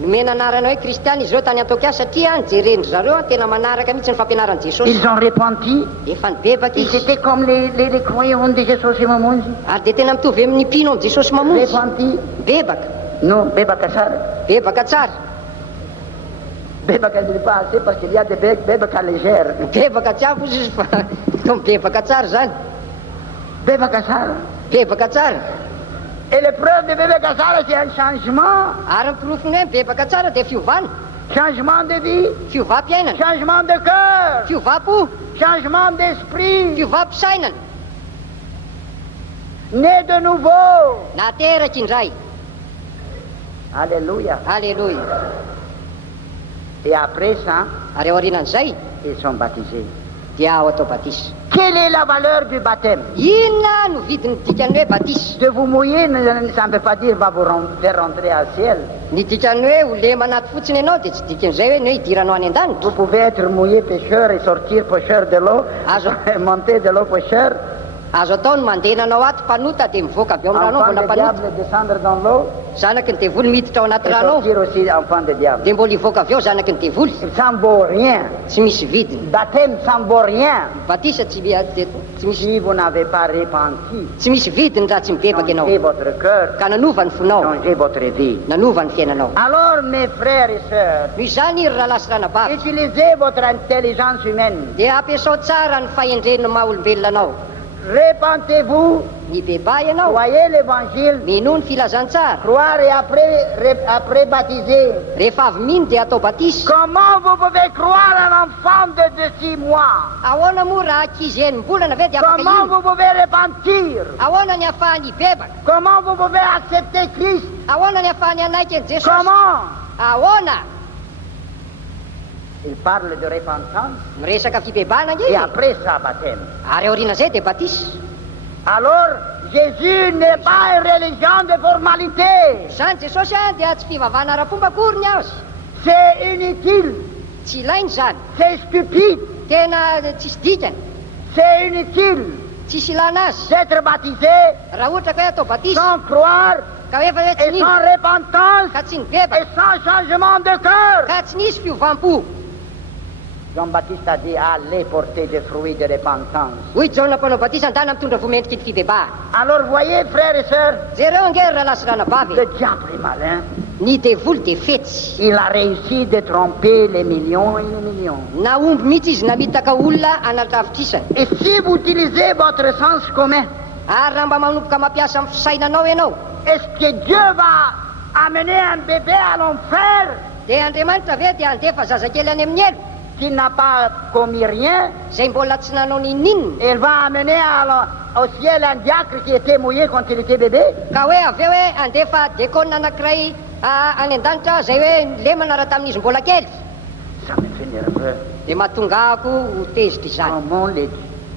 Nomena anarana hoe kristiana izy ireo tany Antiokia satria nijerendry zareo tena manaraka mihitsy ny fampianaran'i Jesosy. Ils ont repenti. Efa nibebaka Ils izy. étaient comme les croyants de Jésus mamonzy. Ary dia tena mitovy amin'ny mpino amin'i Jesosy mamonjy. Repenti. Bebaka. Non, bebaka tsara. Bebaka tsara. Bebaka ne dit pas assez parce qu'il y a des bebaka légères. Bebaka tsy ampy izy fa tom bebaka tsara zany. Bebaka tsara. Bebaka tsara. Et l'épreuve de bebaka tsara, c'est un changement. Ary ny pirofony hoe bebaka tsara dia fiovana. Changement de vie. Fiovam-piainana. Changement de cœur. Fiovam-po. Changement d'esprit. Fiovam-pisainana. Né de nouveau. Nateraka indray. Alléluia. Alléluia. Et après ça, Ary ao aorianan'izay ils sont baptisés. dia ao atao batisy. Quelle est la valeur du baptême? Inona no vidiny dikany hoe batisy? De vous mouiller, ça ne veut pas dire va vous faire rentrer au ciel. Ny dikany hoe ho lema anaty fotsiny ianao dia tsy dikan'izay hoe ny hoe hidiranao any an-danitra. Vous pouvez être mouillé pécheur et sortir pécheur de l'eau, monter de l'eau pécheur. Azo atao ny mandenanao ato mpanota dia mivoaka avy ao amin'ny rano ao mbola Enfant de mpanota. diable descendre dans l'eau Zanaky ny devoly miditra ao anaty et rano ao sortir aussi enfant de diable. dia mbola hivoaka avy ao zanaky ny devoly. Ça ne vaut rien. Tsy misy vidiny. Baptême, ça ne vaut rien. Batisa tsy misy Si vous n'avez pas repenti, tsy misy vidiny raha tsy mibebaka ianao. changez votre cœur, Ka nanova ny fonao, changez votre vie. nanova ny fiainanao. Alors, mes frères et sœurs, Noho izany iry raha lasy ranabavy utilisez votre intelligence humaine. dia ampiasao tsara ny fahendren'ny maha olombelona anao. Repentez-vous, Ny beba ianao, croyez l'évangile, mino ny filazantsara. croire et après baptiser. Rehefa avy mino dia atao batisy. Comment vous pouvez croire un enfant de 6 mois? Ahoana moa raha ankizy enim-bolana ve dia afaka Comment ino? vous pouvez repentir? Ahoana ny ahafahany bebaka? Comment vous pouvez accepter Christ? Ahoana ny ahafahany anaiky an' Jesosy? Comment? Ahoana? Il parle de repentance Miresaka fibebana et izy. après ça, baptême. Ary aorian'izay dia batisy. Alors, Jésus n'est pas une religion de formalité. Zany Jesosy dia tsy fivavahana ara-fomba akory ny azy. C'est inutile, Tsy ilainy zany. c'est stupide, Tena tsisy dikany. c'est inutile Tsisy ilana azy. d'être baptisé Raha ohatra ka hoe atao batisy sans croire ka efa hoe tsy et nino sans repentance ka tsy et nibebaka sans changement de cœur. ka tsy nisy fiovam-po. Jean-Baptiste a dit, allez porter des fruits de repentance. Hoy Jaona mpanao batisy andana mitondra vomendriky ny fibebahana. Alors voyez, frères et sœurs, Jereo angery raha lasy ranabavy. le diable est malin. Ny devoly dia fetsy. Il a réussi de tromper les millions et les millions. Naomby mihitsy izy namitaka olona analavitrisana. Et si vous utilisez votre sens commun, Ary raha mba manomboka mampiasa amin'ny fisainanao ianao est-ce que Dieu va amener un bébé à l'enfer dia Andriamanitra ve dia andefa zazakely any amin'ny elo qui n'a pas commis rien? izay mbola tsy nanao ninninona Et il va amener au ciel un diacre qui était mouillé quand il était bébé? ka hoe avy eo hoe andefa dekona anankiray any an-danitra izay hoe lemana raha tamin'izy mbola kely. Ça me fait nerveux. Dia mahatonga ako ho tezitra izany. Comment le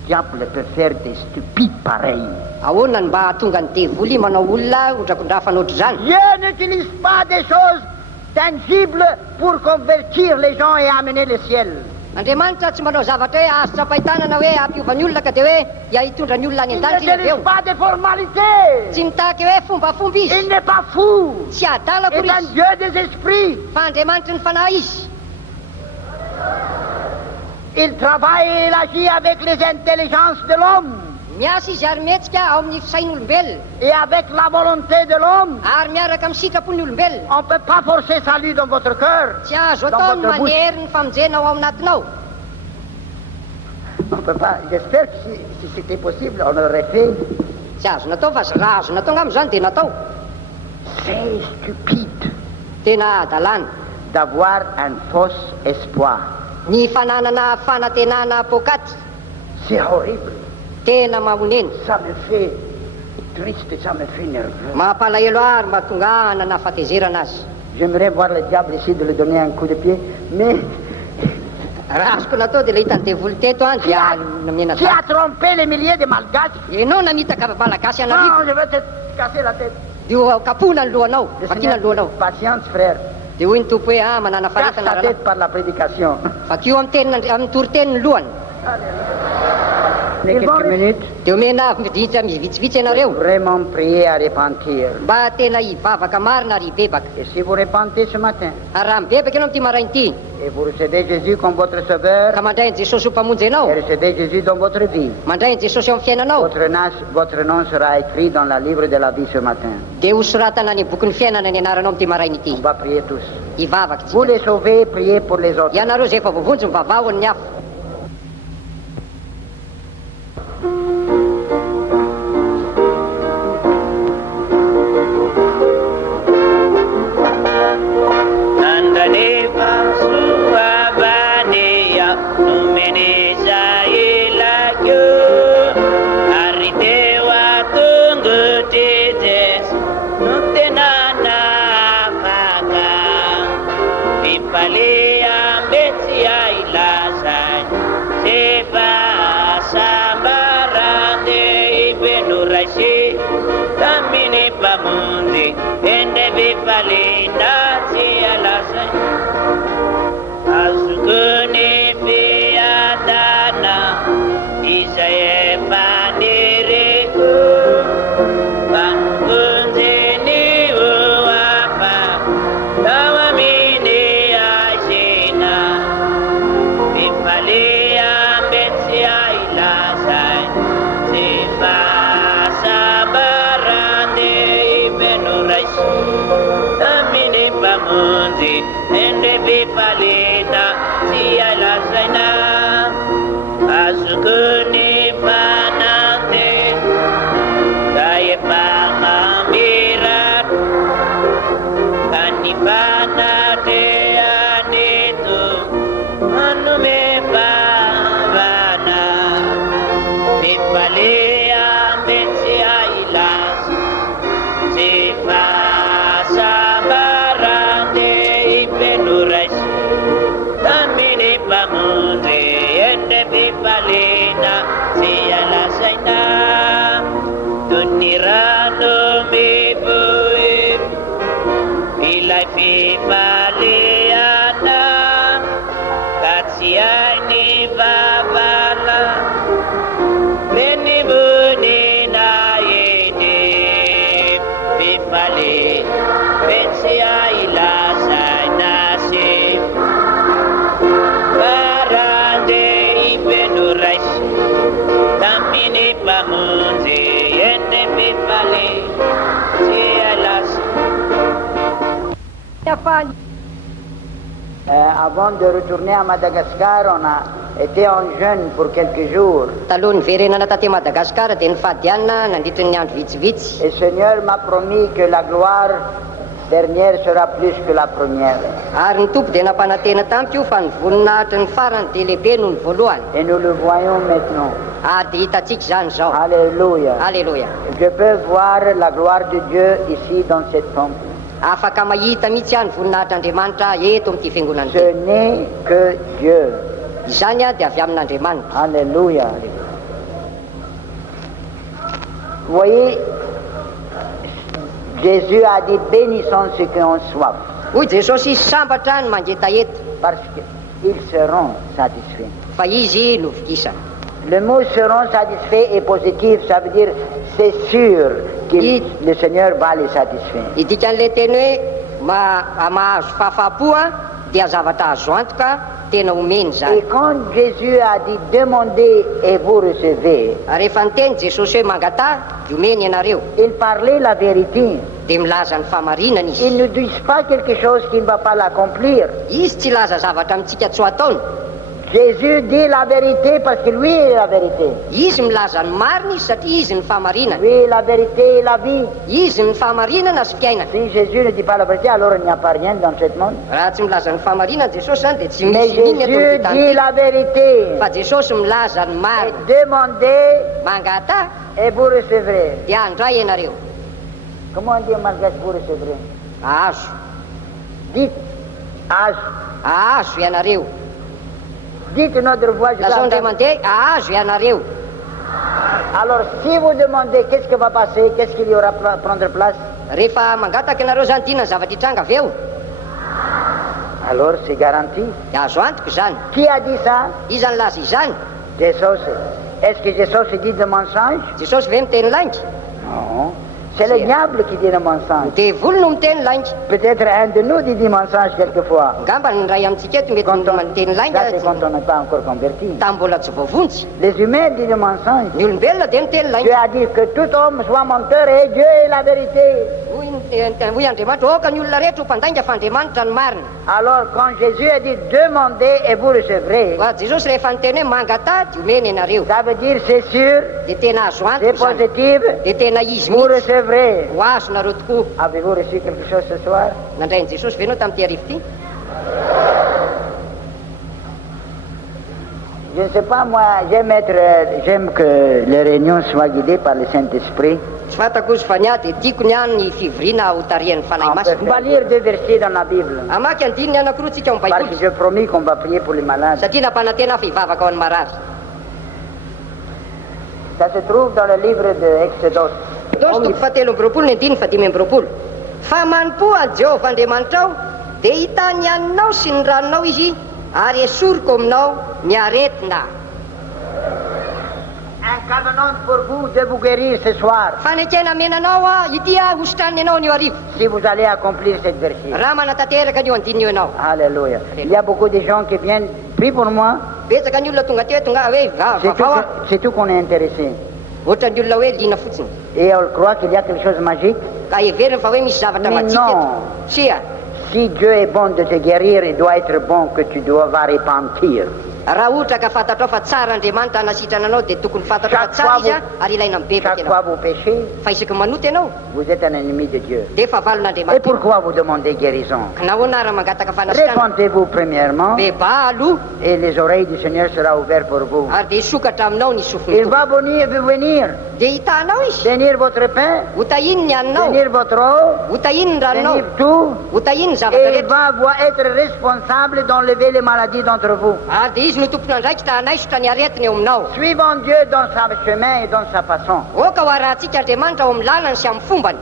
diable peut faire des stupides pareils? Ahoana ny mba hahatonga ny devoly manao olona otrakondraha fanoatra izany? Dieu n'utilise pas des choses tangibles pour convertir les gens et amener le ciel. Andriamanitra tsy manao zavatra hoe azo tsapahitanana hoe ampiovany olona ka dia hoe hitondra ny olona any Il an-danitra n'utilise izy avy eo. pas de formalités. Tsy mitaky hoe fombafomba Il izy. n'est pas fou. Tsy adalako Il est un izy. Dieu des esprits. Fa Andriamanitra ny fanahy izy. Il travaille et il agit avec les intelligences de l'homme Miasa izy ary mihetsika ao amin'ny fisain'olombelona et avec la volonté de l'homme. ary miaraka amin'ny sitrapony olombelona. On ne peut pas forcer salut dans votre cœur. Tsy azo Dans atao ny votre bouche. manery ny famonjena ao anatinao. On peut pas. J'espère que si c'était possible, on aurait fait. Tsy azo natao fa raha azo natao ngamy zany dia natao. C'est stupide Tena adalàna. d'avoir un faux espoir. Ny fananana fanantenana pokaty C'est horrible. tena mahonena. Ça me fait triste, ça me fait nerveux. Mampalahelo ary mahatonga hanana fahatezerana azy. J'aimerais voir le diable ici de lui donner un coup de pied, mais Raha azoko natao dia le hitan'ny devoly teto any dia namena qui a trompé les milliers de malgaches? ianao namitaka malagasy anarivo Non, je vais te casser la tête. dia kapona ny lohanao, vakiana ny lohanao. Patience, frère. Dia hoy ny tompo hoe manana Casse faritana sa raha tête par la prédication. vakio amin'ny toriteniny lohany. Mais quelques minutes, Dia omena miditra vitsivitsy ianareo vraiment prier à repentir. mba tena hivavaka marina ary hibebaka. Et si vous repentez ce matin, Ary raha mibebaka ianao amin'ity maraina ity et vous recevez Jésus comme votre sauveur, ka mandray an'i Jesosy ho mpamonjy ianao, et recevez Jésus dans votre vie, mandray an'i Jesosy eo amin'ny fiainanao, votre nom sera écrit dans le livre de la vie ce matin. dia ho soratana ny bokin'ny fiainana ny anaranao amin'ity maraina ity. On va prier tous. Hivavaka Vous tsika. les sauvez, priez pour les autres. Ianareo zay efa voavonjy mivavao ny hafa. Andaleva suavanea numeneza ilagyo aritewa tungu Jesus nutenana maga vipalea mbetsi ailazai seba sambarande ibenurashi tamini pamundi ende vipalenda alazai azukuni fiadana isaye paniriku pangunzini uapa tawamini ashina vipalia mbetsi ailazai sifa sabarande ibenurashi tamini pamundi ende vipalina sia la zaina azukuni panante kaya pangamira kanipanate anitu manume pavana vipalia mbetsi ailas sifa sabarande ipenurashi tamini pamunde ende vipalina siya la zaina tunirano mibui ilai vipaliana katsiani babala menibuni na yene vipali pensi ailasa nasib barande ibenurashi tamini pamunzi ende vipali sialas. Avant de retourner à Madagascar, on a été en jeûne pour quelques jours. Taloha niverenana taty Madagasikara dia nifadianina nandritry ny andro vitsivitsy. Et le Seigneur m'a promis que la gloire dernière sera plus que la première. Ary ny tompo dia nampanantena tamiko io fa ny voninahitry ny farany dia lehibe noho ny voalohany. Et nous le voyons maintenant. Dia hitantsika zany zao. Alléluia. Alléluia. Je peux voir la gloire de Dieu ici dans cette temple. Afaka mahita mihitsy any voninahitr'Andriamanitra eto amin'ity fiangonana Ce ity. n'est que Dieu. Izany dia avy amin'Andriamanitra. Alléluia. Vous voyez, Jésus a dit bénissons ceux qui ont soif, Hoy Jesosy sambatra ny mangeta eto parce qu'ils seront satisfaits. fa izy novikisa. Le mot seront satisfaits est positif, ça veut dire c'est sûr que le Seigneur va les satisfaire. Idikan'ilay teny hoe mahazo fahafahapoa dia zavatra azo antoka tena omeny Et zany. quand Jésus a dit demandez et vous recevez, Rehefa niteny Jesosy hoe mangata dia omeny ianareo il parlait la vérité. dia milaza ny fahamarinana Il izy. ne dit pas quelque chose qui ne va pas l'accomplir. Izy tsy laza zavatra amintsika tsy ho ataony. Jésus dit la vérité parce que lui est la vérité. Izy milaza ny marina izy satria izy ny fahamarinana. Lui est la vérité et la vie. Izy ny fahamarinana sy fiainana. Si Jésus ne dit pas la vérité, alors il n'y a pas rien dans ce monde. Raha tsy milaza ny fahamarinana Jesosy zany dia tsy Mais misy ninona eto Jésus amin'ny dit tany. la vérité. Fa Jesosy milaza ny Et marina. demandez Mangata et vous recevrez. dia andray ianareo. Comment on dit en malgache vous recevrez? Azo. Dites, âge. Azo ianareo. Dites une autre fois, je Lazao vais indray entendre. mandeha azo ianareo. Alors si vous demandez qu'est-ce qui va passer, qu'est-ce qu'il y aura prendre place? Rehefa mangataka ianareo zany dina ny zavatra hitranga avy eo Alors c'est garanti. Azo antoko zany. Qui a dit ça? Izany laza izany. Jésus. Est-ce que Jésus dit de mensonge? Jesosy ve miteny lainga? Non. C'est le diable qui dit le mensonge. Devolo no miteny lainga. Peut-être un de nous dit mensonge quelquefois. Ngamba ny ray amintsika eto mety miteny Ça, lainga c'est quand on n'est pas encore converti. tamin'ny mbola tsy voavonjy. Les humains disent le mensonge. Ny olombelona dia miteny Dieu lainga. a dit que tout homme soit menteur et Dieu est la vérité. Hoy Andriamanitra oka ny olona rehetra ho mpandainga fa Andriamanitra ny marina. Alors quand Jésus a dit demandez et vous recevrez, Fa Jesosy rehefa niteny hoe mangata dia omeny ianareo. ça veut dire c'est sûr, Dia tena azo c'est antoko zany. positif, Dia tena izy vous mihitsy recevrez. ho azonareo tokoa. Avez-vous reçu quelque chose ce soir? Nandrainy Jesosy ve anao tamin'ity arivo ity? Je ne sais pas, moi, j'aime que les réunions soient guidées par le Saint-Esprit. Tsy fantako izy fa ny ahy dia tiako ny any ny fivoriana ho tarihan'ny fanahy On masina. va lire 2 versets dans la Bible. Amaky andininy anankiroa tsika amin'ny Parce que baiboly j'ai promis qu'on va prier pour les malades. satria nampanantena fa hivavaka ao an'ny marary. Ça se trouve dans le livre de Exodus. Toko fahatelo amby roapolo ny andininy fa dimy amby roapolo. Fa manompo any Jehovah Andriamanitra ao dia hitany haninao sy ny ranonao izy ary esoriko aminao ny aretina. Un covenant pour vous de vous guérir ce soir, Fanekena menanao ity hositraniny ianao an'io arivo si vous allez accomplir cette verset. raha manatanteraka an'io andininy io ianao. Alléluia. Il y a beaucoup de gens qui viennent, prie pour moi. Betsaka ny olona tonga teo tonga hoe vavao C'est tout qu'on est intéressé. ohatra ny olona hoe lina fotsiny Et on croit qu'il y a quelque chose de magique. ka everina fa hoe misy zavatra Mais matsika eto. non. Sia Si Dieu est bon de te guérir, il doit être bon que tu dois repentir. raha ohatra ka fantatrao fa tsara Andriamanitra hanasitrana anao dia tokony fantatrao fa tsara izy ary ilaina mibebaka Chaque ianao. fois vous péchez, Fa isaky manoty ianao vous êtes un ennemi de Dieu. dia efa Et valon'Andriamanitra. pourquoi vous demandez guérison? Ka nahoana raha mangataka fanasitana Répentez-vous premièrement beba aloha et les oreilles du Seigneur seront ouvertes pour vous. ary dia isokatra aminao ny sofiny Il tompoko. va venir Dia hitanao izy bénir votre pain, ho tahiny ny haninao, bénir votre eau, ho tahiny ny ranonao, bénir tout. ho tahiny ny zavatra Et il rehetra. va être responsable d'enlever les maladies d'entre vous. Ary dia izy no tompona andraikitra hanaisotra ny aretina eo aminao. Suivons Dieu dans sa chemin et dans sa façon. Oka ho arahantsika Andriamanitra ao amin'ny lalany sy amin'ny fombany.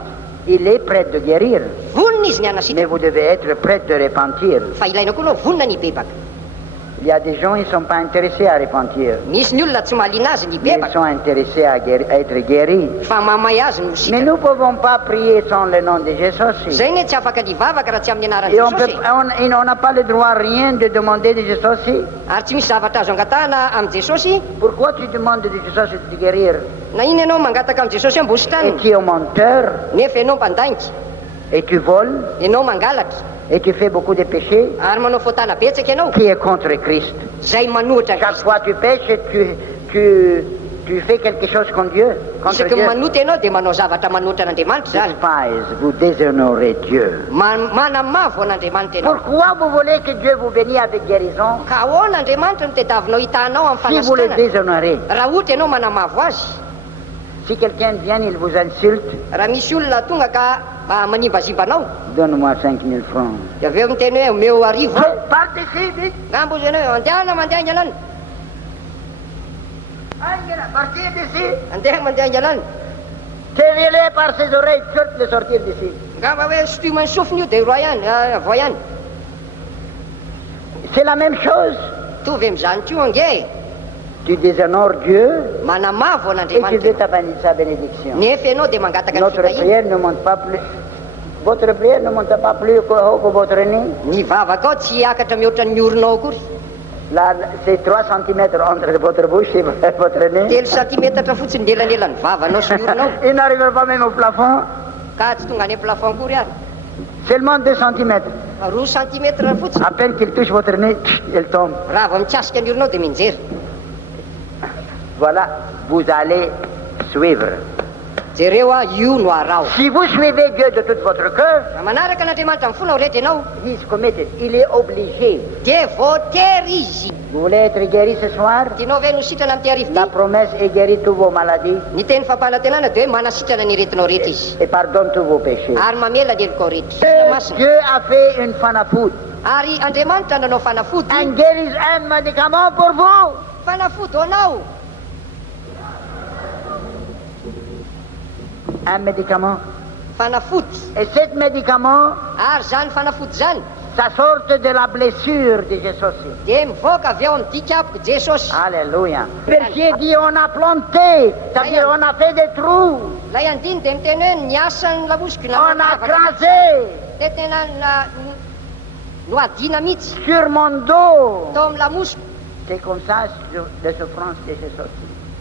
Il est prêt de guérir, Vonona izy ny mais hanasitrana vous devez être prêt de repentir. fa ilaina koa anao vonona ny bebaka. Il y a des gens, ils ne sont pas intéressés à repentir, Misy ny olona tsy mahaliana azy ny mais ils bebaka sont intéressés à être guéris. fa mamay azy no Mais sika. nous ne pouvons pas prier sans le nom de Jésus. Zay ne tsy afaka nivavaka raha tsy amin'ny anaran'i Et Jesosy. on n'a pas le droit rien de demander de Jésus. Ary tsy misy zavatra azo angatahana amin'ny Jesosy. Pourquoi tu demandes de Jésus de te guérir? Na iny ianao mangataka amin'ny Jesosy mbo Et hositaniny tu es un menteur, nefa ianao mpandaingy, et tu voles, ianao mangalatra et tu fais beaucoup de péchés, ary manao faotana betsaka ianao qui est contre Christ. zay manohitra Chaque Kristy. fois que tu pêches, tu fais quelque chose contre Dieu. Contre Isaky Dieu. manoty ianao dia manao zavatra manohitra an'Andriamanitra zany. Despise, vous déshonorez Dieu. Manamavo an'Andriamanitra ianao. Pourquoi vous voulez que Dieu vous bénisse avec guérison Ka ahoana Andriamanitra no tediavinao hitanao amin'ny si vous le fanasitranana déshonorez? raha ohatra ianao manamavo azy. Si quelqu'un vient, il vous insulte, Raha misy olona tonga ka manimbazimba anao donne-moi 5 000 francs. dia avy eo miteny hoe omeo arivo aho. Parte ici, vite. Ngambo izy ianao andehana mandeha angalana Partir d'ici. andeha mandeha angalana Tirez-le par ses oreilles, faites-le sortir d'ici. ngamba hoe sotomany sofiny io dia roa ihany avoa ihany. C'est la même chose. Tovy am'izany ko ange Tu déshonores Dieu manamavo et tu veux an'Andriamanitra sa bénédiction. nefa ianao dia mangataka ny Notre fitahiny. prière ne monte pas plus. Votre prière ne monte pas plus haut que votre nez. Ny vavaka ao tsy hiakatra mihoatra ny oronao akory. Là, c'est 3 cm entre votre bouche et votre nez. 3 cm fotsiny lelanelan'ny vavanao sy ny oronao Il n'arrive pas même au plafond. ka tsy tonga any amin'ny plafond akory ary. Seulement 2 cm. 2 cm fotsiny À peine qu'il touche votre nez, il tombe. raha vao mikasika ny oronao dia minjery. Voilà, vous allez suivre. Jereo io no arao. Si vous suivez Dieu de tout votre cœur, Raha manaraka an'Andriamanitra amin'ny fonao rehetra ianao he's committed. Il est obligé. dia voatery izy. Vous voulez être guéri ce soir? Tianao ve no sitrana amin'ity arivo La ity? promesse est guérie toutes vos maladies Ny teny fampahalatenana dia hoe manasitrana ny retinao rehetra izy et pardonne tous vos péchés. ary mamela ny hevikao rehetra. Masina. Dieu a fait une fanafoude. Ary Andriamanitra nanao fanafody. Un médicament pour vous. Fanafody ho anao. Un médicament. Fanafody. Et cet médicament, Ary zany fanafody zany ça sorte de la blessure de Jésus. dia mivoaka avy ao amin'ny dikapoko Jesosy. Alléluia. Le verset dit on a planté, c'est-à-dire on a fait des trous, Lay andiny dia miteny hoe niasan'ny lamosiko on a crasé dia tena no adina mihitsy sur mon dos. tao amin'ny lamosiko. C'est comme ça la souffrance de Jésus.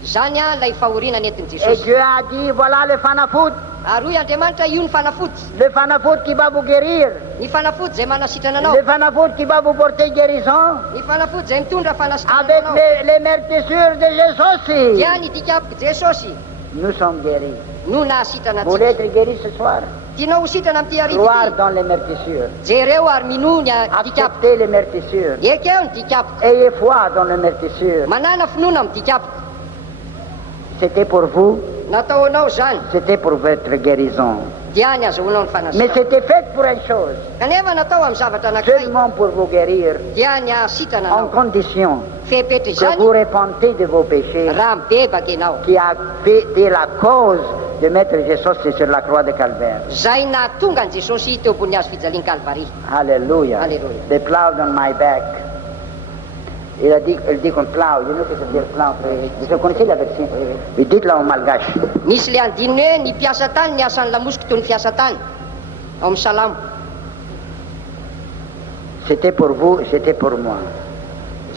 Zany a lay fahoriana nentin'i Et Jesosy. Dieu a dit, voilà le fanafut. Ary hoy Andriamanitra io ny fanafody. Le fanafut qui va vous guérir. Ny fanafody izay manasitrana anao. Le fanafut qui va vous porter guérison. Ny fanafody izay mitondra fanasitrana Avec anao. les meurtrissures de Jésus. Dia ny dikapoko Jesosy Nous sommes guéris. no nahasitrana Vous voulez atsika. être guéris ce soir? Tianao ho sitrana amin'ity arivo Croire ity. dans les meurtrissures. Jereo ary mino ny dikapoko. Acceptez les meurtrissures. Ekeo ny dikapoko. Ayez foi dans les meurtrissures. Manana finoana amin'ny dikapoko. C'était pour vous, Natao anao zany c'était pour votre guérison. dia ny azahoanao ny Mais fanasitra. c'était fait pour une chose, Kanefa natao amin'ny zavatra anankiray seulement pour vous guérir, dia ny asitrana en anao. condition Fepetra que vous izany repentez de vos péchés raha mibebaka ianao. qui a été la cause de mettre Jésus sur la croix de Calvaire. Zay nahatonga ny Jesosy teo ambony hazo fijaliany Calvary. Alléluia. Alléluia. They plowed on my back. Il dit qu'on plow. You know ce que ça veut dire plow? Vous connaissez la version? Oui, dites-la en malgache. Misy le andininy hoe ny mpiasa tany ny asan'ny lamosiko toy ny fiasa tany ao amin'ny salamo. C'était pour vous, c'était pour moi.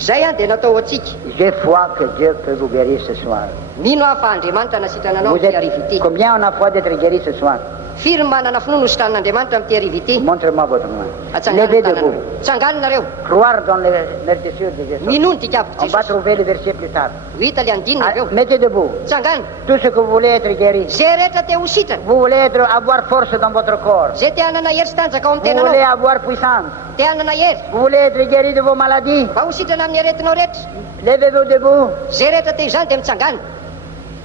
Zay a dia natao atsika. J'ai foi que Dieu peut vous guérir ce soir. Mino aho fa Andriamanitra nasitrana anao Vous amin'ity arivo êtes, ity. combien on a foi d'être guéri ce soir? Firy manana finoana hositran'Andriamanitra amin'ity arivo ity. Montrez-moi votre main. Atsangana Levez ny tananareo. debout. Tsanganonareo. Croire dans les meurtrissures de Jésus. Mino ny dikapoko On va Jesosy. trouver le verset plus tard. Ho hita le andininy avy eo. Mettez debout. Tsangana. Tout ce que vous voulez être guéri. Zay rehetra te ho sitrana. Vous voulez avoir force dans votre corps. Zay te hanana hery sy tanjaka ao amin'ny Vous voulez tenanao. avoir puissance. Te hanana hery. Vous voulez être guéri de vos maladies. Mba ho sitrana amin'ny aretinao rehetra. Levez-vous debout. Zay rehetra te izany dia mitsangana.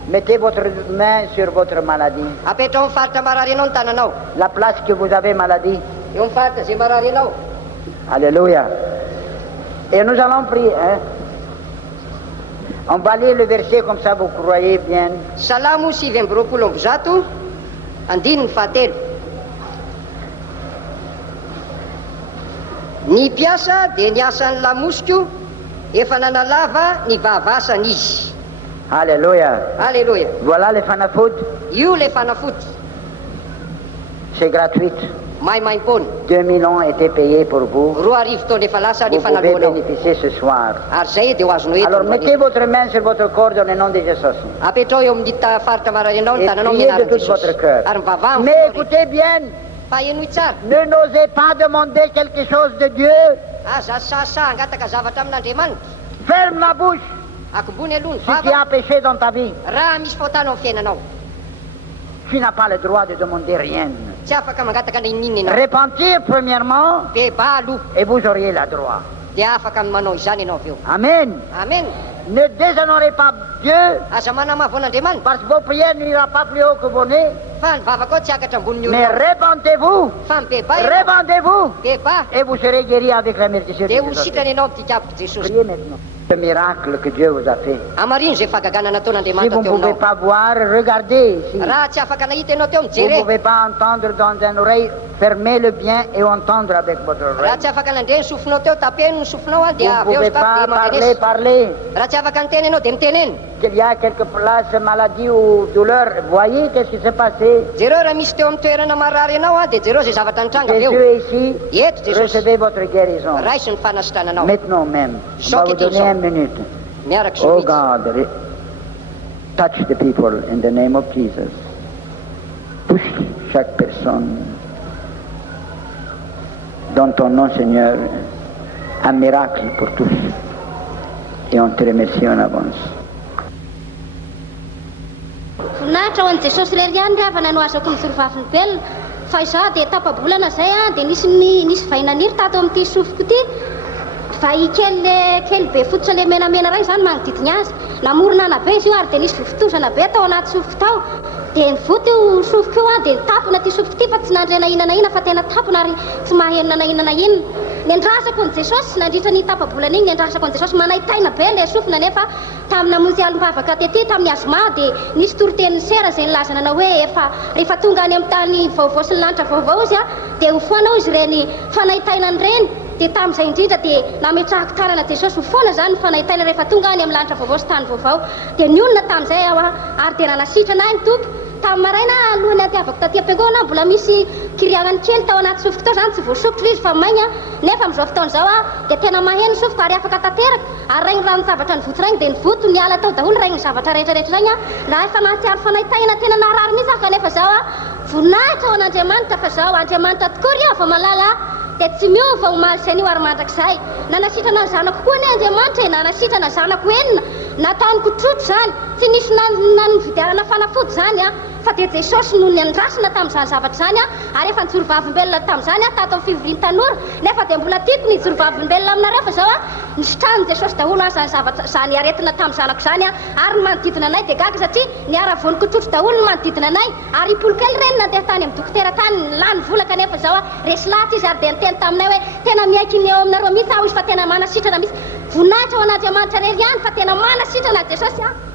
Mettez votre main sur votre maladie. Apetra ao amin'ny faritra marary anao ny tananao. La place que vous avez maladie. Eo amin'ny faritra zay marary anao. Alléluia. Et nous allons prier. Hein? On va lire le verset comme ça, vous croyez bien. Salamo 7:20 andininy fahatelo. Ny mpiasa dia ny asan'ny lamosiko efa nanalava ny vavasany izy. Alléluia. Alléluia. Voilà le fanafut. Io le fanafody. C'est gratuit. Maimaim-pona. 2000 ans étaient payés pour vous. 2,000 taona efa lasa ny Vous pouvez fanaloanao. bénéficier ce soir. Ary zay dia ho azonao Alors eto. mettez votre main sur votre corps dans le nom de Jésus. Apetrao eo amin'ny faritra marary anao ny Et tananao priez de mianaran'i tout Jesosy. votre cœur. Ary mivavaha Mais amin'ny écoutez bien, fa enoy tsara. ne n'osez pas demander quelque chose de Dieu. Aza sasa angataka zavatra amin'Andriamanitra. Ferme la bouche Akombony aloha ny si tu vava. as péché dans ta vie. Raha misy faotana amin'ny fiainanao. Tu n'as pas le droit de demander rien. Tsy afaka mangataka na inona ianao. Repentir premièrement Beba aloha et vous auriez le droit. dia afaka manao izany ianao avy eo. Amen. Amen. Ne déshonorez pas Dieu Aza manamavo an'Andriamanitra. parce que vos prières n'ira pas plus haut que vos nez. Fa ny vavaka ao tsy akatra ambony Mais repentez-vous, fa mibeba ianao. repentez-vous Beba et vous serez guéris avec la médecine de dia ho Jésus. sitrana ianao amin'ny dikapoko Jesosy. Priez maintenant. Le miracle que Dieu vous a fait. Amarino zay fagagana Si nataon'Andriamanitra vous ne teo pouvez aminao. pas voir, regardez ici. Raha tsy afaka nahita ianao teo Vous ne mijery. pouvez pas entendre dans une oreille, fermez-le bien et entendre avec votre Raha oreille. tsy afaka nandre ny sofinao teo tapeno ny sofinao a Vous dia ne avy eo pouvez sy pas dia parler, mandrenesy. parler. Raha tsy afaka niteny ianao dia miteneny. Il y a quelques places, maladie ou douleur. Voyez qu'est-ce qui s'est passé. Jereo raha misy teo amin'ny toerana marary ianao a dia jereo zay zavatra nitranga avy Jésus eo. est ici. Eto Jesosy. Recevez votre guérison. Raisy ny fanasitrananao. Maintenant même. On va vous donner une minute. Miaraka Oh zomitsy. God, touch the people in the name of Jesus. Touche chaque personne. Dans ton nom, Seigneur, un miracle pour tous. Et on te remercie en avance. Voninahitra ho an'i Jesosy irery ihany ry havana no azako ny sorovaviny belona fa izaho dia tapa-bolana izay a dia nisy vainaniry tato amin'ity sofiko ity vai kely be fototra le menamena ray izany magnodidiny azy namorona na be izy io ary dia nisy vovotozana be tao anaty sofiko tao dia nivoto io sofiko io a dia tapona ty sofiko ity fa tsy nandre nahinana ina fa tena tapona ary tsy mahahenona nahinana inona niandrasako an jesosy nandritra ny tapabolana iny niandrasako an jesosy manahitaina be ilay sofina nefa tamin'ny namonjy alom-bavaka tety tamin'ny azoma dia nisy toroteniny sera izay nilazana na hoe efa rehefa tonga any amin'ny tany vaovao sy ny lanitra vaovao izy a dia ho foana izy ireny fanahitainany ireny dia tamin'izay indrindra dia nametrahako tanana jesosy ho foana izany ny fanahitaina rehefa tonga any amin'ny lanitra vaovao sy tany vaovao dia ny olona tamin'izay aho ary dia nanasitrana ny tompo tamin'ny maraina alohany antiavako taty am-piangonana mbola misy kirianany kely tao anaty sofiko tao izany tsy voasokitra izy fa maigna nefa amin'izao fotoana izao dia tena maheno sofiko ary afaka tanteraka ary raigny raha ny zavatra ny voto raigny dia ny voto ny ala tao daholo raigny zavatra rehetrarehetra raigny raha efa nahatsiaro fanahitaina tena naharary mihitsy aho kanefa izao voninahitra ao an'Andriamanitra fa izao Andriamanitra tokoa ry aho fa malala dia tsy miova omaly izay anio ary mandrakizay nanasitrana ny zanako koa ny Andriamanitra e nanasitrana zanako enina nataoniko trotro izany tsy nisy nanividiarana fanafody izany fa dia jesosy no niandrasina tamin'izany zavatra izany ary efa nijoro vavim-belona tamin'izany tato amin'ny fivoriany tanora nefa dia mbola tiako ny joro vavim-belona aminareo fa izao nisotrany jesosy daholo zany zavatra izany aretina tamin'ny zanako izany ary ny manodidina anay dia gaga satria niara-voniko trotro daholo ny manodidina anay ary ipolokely ireny nandeha tany amin'ny dokotera tany lany vola kanefa izao resy lahatra izy ary dia niteny taminay hoe tena miaiky ny eo aminareo mihitsy aho izy fa tena manasitrana mihitsy voninahitra ao an'Andriamanitra rery ihany fa tena manasitrana jesosy